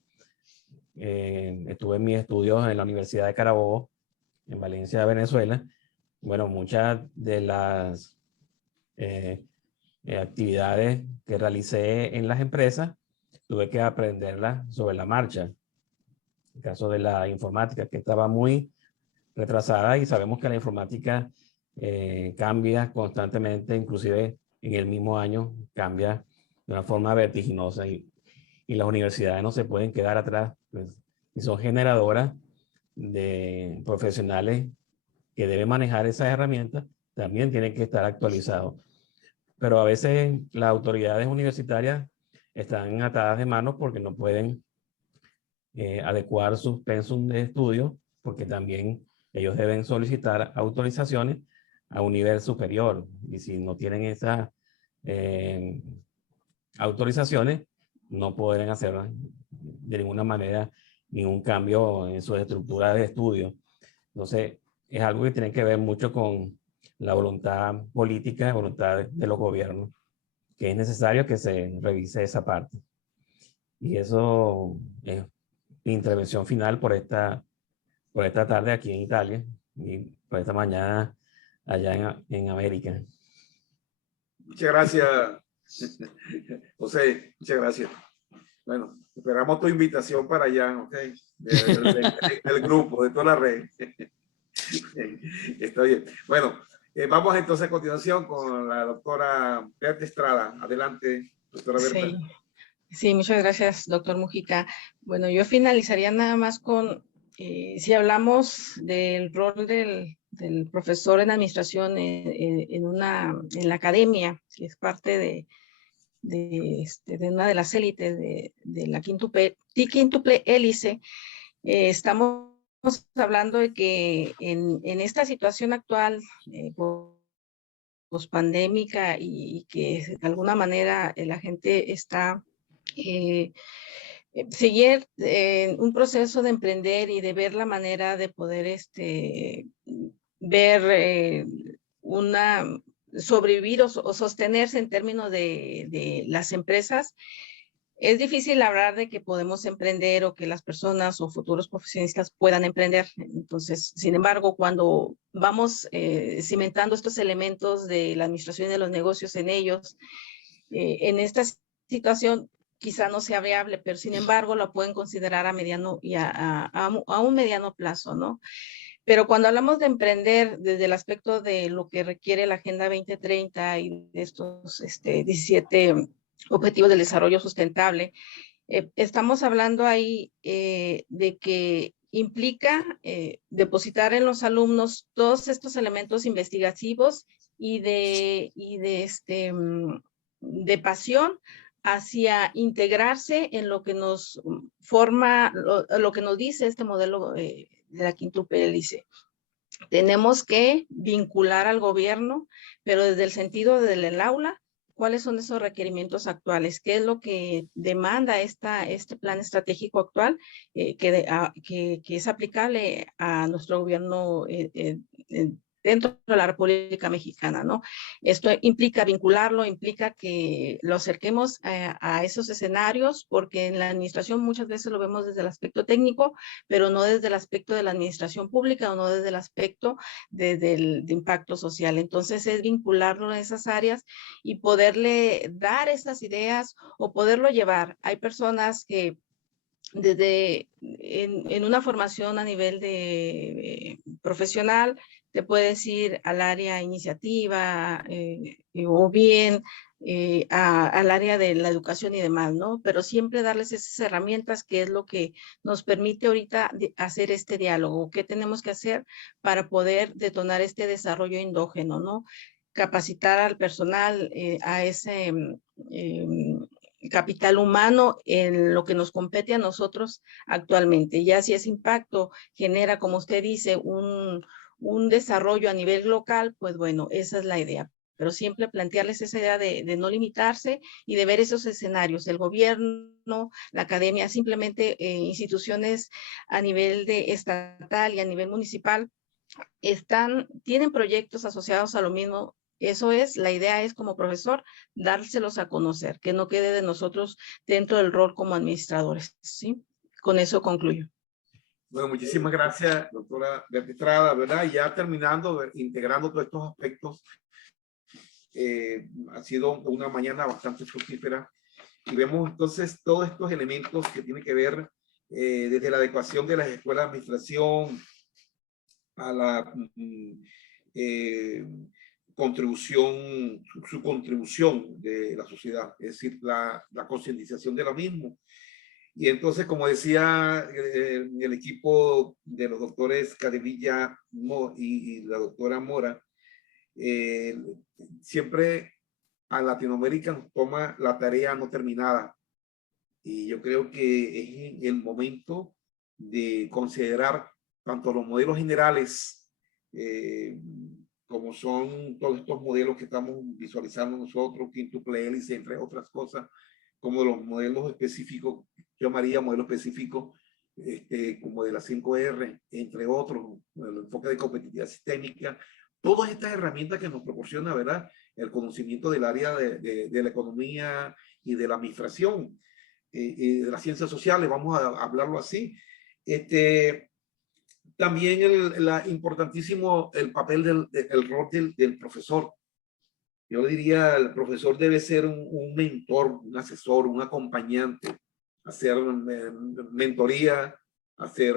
estuve en mis estudios en la Universidad de Carabobo, en Valencia, Venezuela. Bueno, muchas de las actividades que realicé en las empresas tuve que aprenderlas sobre la marcha. En el caso de la informática, que estaba muy retrasada, y sabemos que la informática cambia constantemente, inclusive en el mismo año cambia de una forma vertiginosa, y las universidades no se pueden quedar atrás, pues, y son generadoras de profesionales que deben manejar esas herramientas, también tienen que estar actualizados. Pero a veces las autoridades universitarias están atadas de manos porque no pueden adecuar sus pensum de estudio, porque también ellos deben solicitar autorizaciones a un nivel superior, y si no tienen esas autorizaciones, no podrán hacer de ninguna manera ningún cambio en su estructura de estudio. Entonces, es algo que tiene que ver mucho con la voluntad política, voluntad de los gobiernos, que es necesario que se revise esa parte. Y eso es mi intervención final por esta tarde aquí en Italia y por esta mañana allá en América. Muchas gracias, José. Muchas gracias. Bueno, esperamos tu invitación para allá, ¿ok? Del grupo, de toda la red. Está bien. Bueno, vamos entonces a continuación con la doctora Berta Estrada. Adelante, doctora Berta. Sí, muchas gracias, doctor Mujica. Bueno, yo finalizaría nada más con, si hablamos del rol del profesor en administración en la academia, que es parte de una de las élites de la quíntuple hélice, estamos hablando de que en esta situación actual pospandémica, y que de alguna manera la gente está seguir un proceso de emprender y de ver la manera de poder ver sobrevivir o sostenerse en términos de las empresas. Es difícil hablar de que podemos emprender o que las personas o futuros profesionistas puedan emprender. Entonces, sin embargo, cuando vamos cimentando estos elementos de la administración y de los negocios en ellos, en esta situación quizá no sea viable, pero sin embargo lo pueden considerar a mediano y a un mediano plazo, ¿no? Pero cuando hablamos de emprender desde el aspecto de lo que requiere la Agenda 2030 y de estos 17 Objetivos del Desarrollo Sustentable, estamos hablando ahí de que implica depositar en los alumnos todos estos elementos investigativos y de pasión hacia integrarse en lo que nos forma, lo que nos dice este modelo de la quíntuple hélice. Tenemos que vincular al gobierno, pero desde el sentido del aula, cuáles son esos requerimientos actuales, qué es lo que demanda este plan estratégico actual que es aplicable a nuestro gobierno dentro de la República Mexicana, ¿no? Esto implica vincularlo, implica que lo acerquemos a esos escenarios, porque en la administración muchas veces lo vemos desde el aspecto técnico, pero no desde el aspecto de la administración pública o no desde el aspecto de impacto social. Entonces es vincularlo en esas áreas y poderle dar esas ideas o poderlo llevar. Hay personas que en una formación a nivel de profesional te puedes ir al área iniciativa o bien al área de la educación y demás, ¿no? Pero siempre darles esas herramientas que es lo que nos permite ahorita hacer este diálogo. ¿Qué tenemos que hacer para poder detonar este desarrollo endógeno, ¿no? Capacitar al personal, a ese capital humano en lo que nos compete a nosotros actualmente. Ya si ese impacto genera, como usted dice, un desarrollo a nivel local, pues bueno, esa es la idea. Pero siempre plantearles esa idea de no limitarse y de ver esos escenarios, el gobierno, la academia, simplemente instituciones a nivel de estatal y a nivel municipal tienen proyectos asociados a lo mismo. Eso es, la idea es como profesor, dárselos a conocer, que no quede de nosotros dentro del rol como administradores, ¿sí? Con eso concluyo. Bueno, muchísimas gracias, doctora Berta Estrada, ¿verdad? Y ya terminando, integrando todos estos aspectos, ha sido una mañana bastante fructífera y vemos entonces todos estos elementos que tienen que ver desde la adecuación de las escuelas de administración a la contribución, su contribución de la sociedad, es decir, la concientización de lo mismo. Y entonces, como decía el equipo de los doctores Cadevilla y la doctora Mora, siempre a Latinoamérica nos toma la tarea no terminada. Y yo creo que es el momento de considerar tanto los modelos generales, como son todos estos modelos que estamos visualizando nosotros, quíntuple hélice, entre otras cosas, como los modelos específicos, yo llamaría modelos específicos, como de la 5R, entre otros, el enfoque de competitividad sistémica, todas estas herramientas que nos proporciona, ¿verdad?, el conocimiento del área de la economía y de la administración, de las ciencias sociales, vamos a hablarlo así. También importantísimo el papel el rol del profesor. Yo diría, el profesor debe ser un mentor, un asesor, un acompañante, hacer mentoría, hacer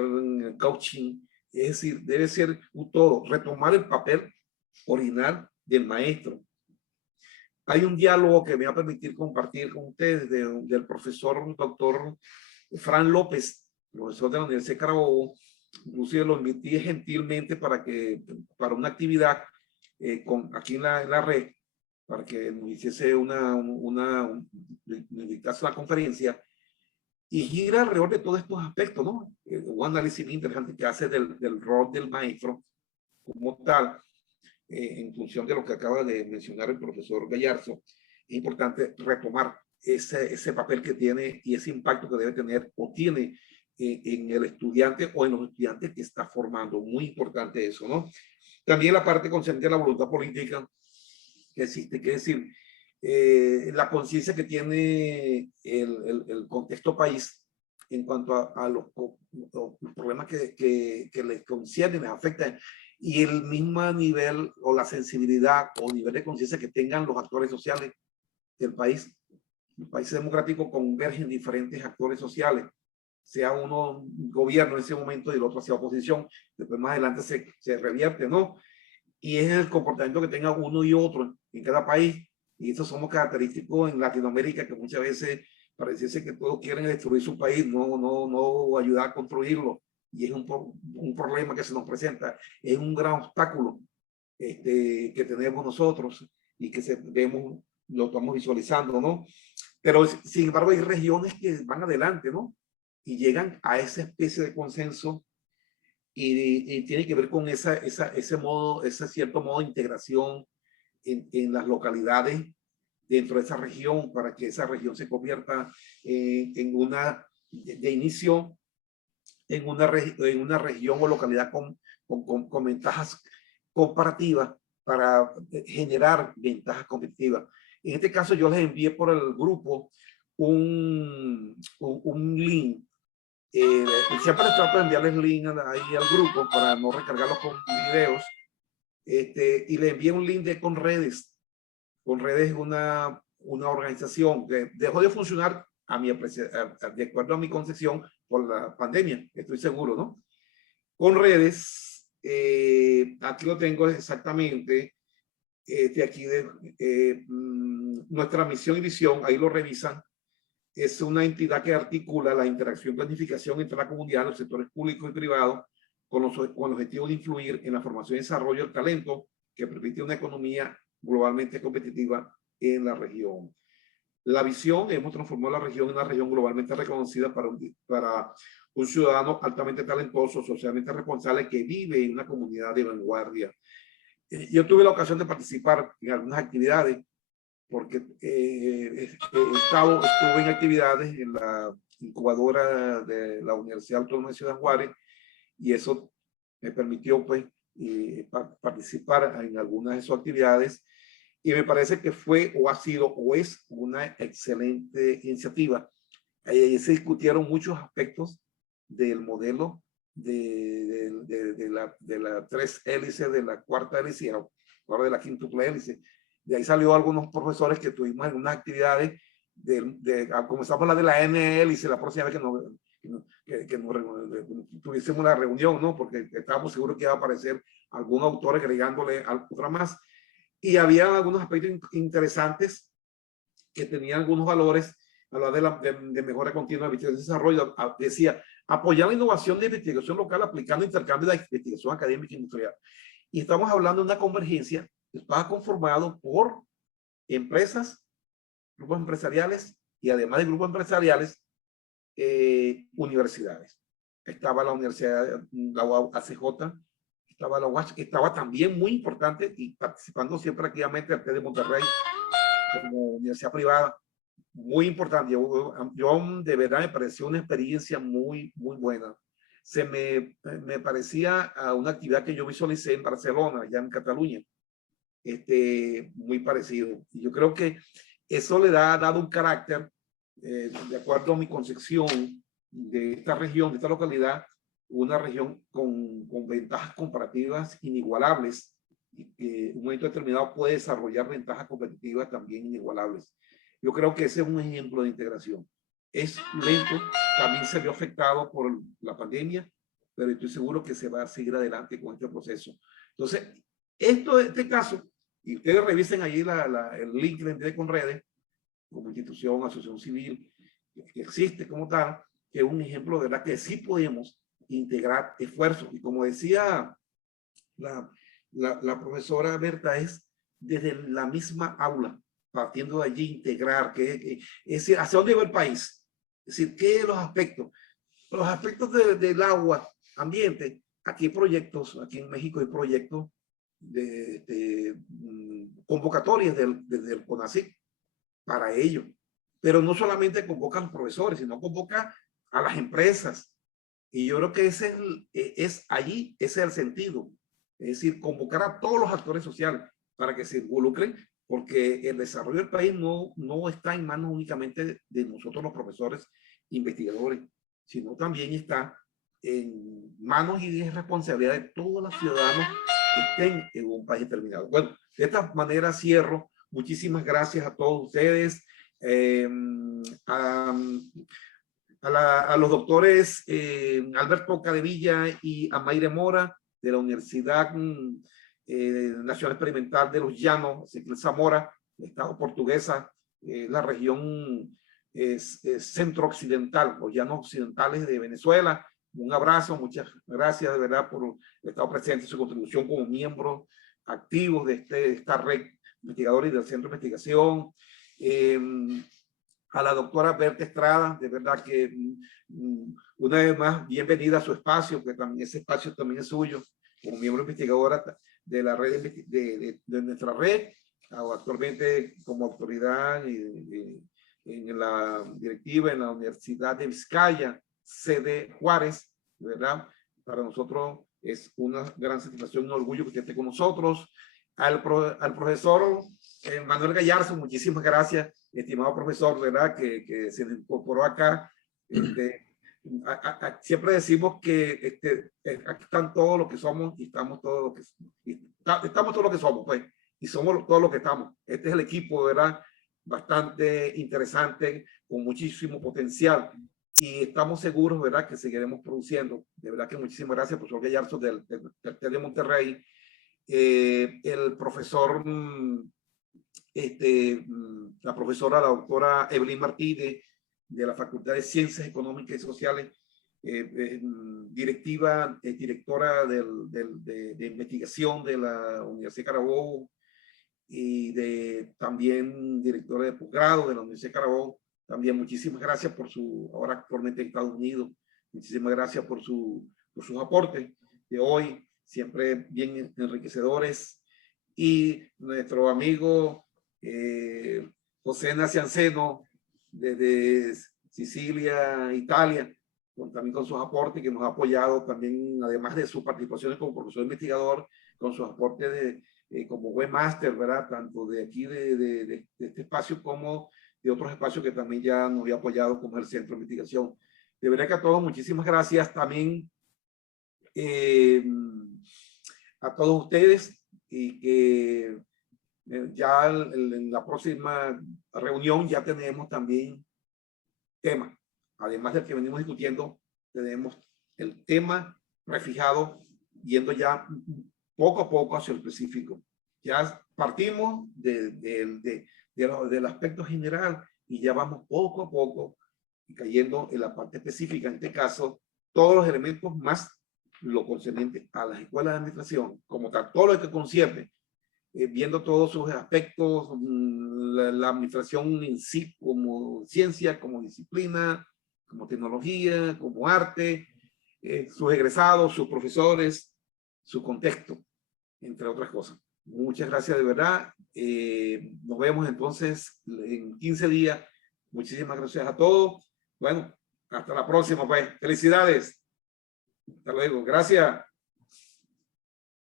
coaching, es decir, debe ser un todo, retomar el papel original del maestro. Hay un diálogo que me va a permitir compartir con ustedes del profesor doctor Fran López, profesor de la Universidad de Carabobo. Inclusive lo invité gentilmente para una actividad aquí en la red, para que nos hiciese una conferencia y gira alrededor de todos estos aspectos, ¿no? Un análisis muy interesante que hace del rol del maestro como tal, en función de lo que acaba de mencionar el profesor Gallarzo. Es importante retomar ese papel que tiene y ese impacto que debe tener o tiene en el estudiante o en los estudiantes que está formando. Muy importante eso, ¿no? También la parte consciente de la voluntad política que existe, que es decir, la conciencia que tiene el contexto país en cuanto a los problemas que les conciernen, les afectan, y el mismo nivel o la sensibilidad o nivel de conciencia que tengan los actores sociales del país. El país democrático convergen diferentes actores sociales, sea uno gobierno en ese momento y el otro hacia oposición, después más adelante se revierte, ¿no? Y es el comportamiento que tenga uno y otro en cada país, y eso somos característicos en Latinoamérica, que muchas veces pareciese que todos quieren destruir su país, no ayudar a construirlo, y es un problema que se nos presenta, es un gran obstáculo que tenemos nosotros y que lo estamos visualizando, ¿no? Pero sin embargo hay regiones que van adelante, ¿no? Y llegan a esa especie de consenso y tiene que ver con ese cierto modo de integración en las localidades dentro de esa región, para que esa región se convierta en una, de inicio, en una región o localidad con ventajas comparativas para generar ventajas competitivas. En este caso yo les envié por el grupo un link. Siempre les trato de enviarles link ahí al grupo para no recargarlos con videos. Y le envié un link de Conredes. Conredes es una organización que dejó de funcionar de acuerdo a mi concepción por la pandemia, estoy seguro, ¿no? Conredes, aquí lo tengo exactamente, de aquí nuestra misión y visión, ahí lo revisan, es una entidad que articula la interacción y planificación entre la comunidad, los sectores públicos y privados, con el objetivo de influir en la formación y desarrollo del talento que permite una economía globalmente competitiva en la región. La visión, hemos transformado la región en una región globalmente reconocida para un ciudadano altamente talentoso, socialmente responsable, que vive en una comunidad de vanguardia. Yo tuve la ocasión de participar en algunas actividades, porque estuve en actividades en la incubadora de la Universidad Autónoma de Ciudad Juárez, y eso me permitió pues, participar en algunas de sus actividades, y me parece que fue o ha sido o es una excelente iniciativa. Ahí se discutieron muchos aspectos del modelo de la 3 hélices, de la 4ª hélice, ahora de la 5ª hélice. De ahí salió algunos profesores que tuvimos algunas actividades, comenzamos a hablar de la N hélice la próxima vez que tuviésemos una reunión, ¿no? Porque estábamos seguros que iba a aparecer algún autor agregándole otra más. Y había algunos aspectos interesantes que tenían algunos valores, hablar de mejora continua de investigación y desarrollo. Decía, apoyar la innovación de investigación local aplicando intercambio de investigación académica e industrial. Y estamos hablando de una convergencia que estaba conformado por empresas, grupos empresariales y además de grupos empresariales, universidades. Estaba la Universidad, la ACJ, estaba la UASH, que estaba también muy importante y participando siempre activamente el TED de Monterrey como universidad privada, muy importante. Yo de verdad me pareció una experiencia muy, muy buena. Me parecía a una actividad que yo visualicé en Barcelona, allá en Cataluña, muy parecido. Y yo creo que eso le ha dado un carácter, de acuerdo a mi concepción de esta región, de esta localidad, una región con ventajas comparativas inigualables, y que en un momento determinado puede desarrollar ventajas competitivas también inigualables. Yo creo que ese es un ejemplo de integración. Es lento, también se vio afectado por la pandemia, pero estoy seguro que se va a seguir adelante con este proceso. Entonces, este caso, y ustedes revisen ahí el link de Conredes, como institución, asociación civil, que existe como tal, que es un ejemplo de verdad que sí podemos integrar esfuerzos. Y como decía la profesora Berta, es desde la misma aula, partiendo de allí, integrar, es decir, hacia dónde va el país. Es decir, ¿qué son los aspectos? Los aspectos del agua, ambiente. Aquí hay proyectos, aquí en México hay proyectos de convocatorias del CONACYT para ello. Pero no solamente convoca a los profesores, sino convoca a las empresas. Y yo creo que ese es el sentido. Es decir, convocar a todos los actores sociales para que se involucren, porque el desarrollo del país no está en manos únicamente de nosotros los profesores investigadores, sino también está en manos y de responsabilidad de todos los ciudadanos que estén en un país determinado. Bueno, de esta manera cierro. Muchísimas gracias a todos ustedes, a los doctores Alberto Cadevilla y Amaire Mora de la Universidad Nacional Experimental de los Llanos, Zamora, Estado portuguesa, la región centro-occidental, los Llanos occidentales de Venezuela. Un abrazo, muchas gracias de verdad por estar presente y su contribución como miembros activos de esta red investigadores del Centro de Investigación. A la doctora Berta Estrada, de verdad que una vez más, bienvenida a su espacio, que también ese espacio también es suyo, como miembro investigadora de la red, de nuestra red, actualmente como autoridad en la directiva en la Universidad de Vizcaya, sede Juárez, ¿verdad? Para nosotros es una gran satisfacción, un orgullo que usted esté con nosotros. Al profesor Manuel Gallarzo, muchísimas gracias, estimado profesor, ¿verdad? Que se incorporó acá. Siempre decimos que aquí están todos los que somos y estamos todos los que estamos todos los que somos, pues, y somos todos los que estamos. Este es el equipo, ¿verdad? Bastante interesante, con muchísimo potencial, y estamos seguros, ¿verdad?, que seguiremos produciendo. De verdad que muchísimas gracias, profesor Gallarzo del TED de Monterrey. el profesor, la profesora, la doctora Evelyn Martínez, de la Facultad de Ciencias Económicas y Sociales, directora de investigación de la Universidad de Carabobo, y también directora de posgrado de la Universidad de Carabobo. También muchísimas gracias por ahora actualmente en Estados Unidos, muchísimas gracias por sus aportes de hoy, siempre bien enriquecedores. Y nuestro amigo José Nacianceno, desde Sicilia, Italia, también con sus aportes, que nos ha apoyado también, además de sus participaciones como profesor investigador, con sus aportes como webmaster, ¿verdad? Tanto de aquí, de este espacio, como de otros espacios que también ya nos había apoyado, como el Centro de Investigación. De verdad que a todos, muchísimas gracias también a todos ustedes, y que ya en la próxima reunión ya tenemos también tema. Además del que venimos discutiendo, tenemos el tema refijado, yendo ya poco a poco hacia el específico. Ya partimos del aspecto general y ya vamos poco a poco cayendo en la parte específica. En este caso, todos los elementos más lo concerniente a las escuelas de administración, como tal, todo lo que concierne, viendo todos sus aspectos, la administración en sí como ciencia, como disciplina, como tecnología, como arte, sus egresados, sus profesores, su contexto, entre otras cosas. Muchas gracias de verdad. Nos vemos entonces en 15 días. Muchísimas gracias a todos. Bueno, hasta la próxima, pues. Felicidades. Hasta luego. Gracias.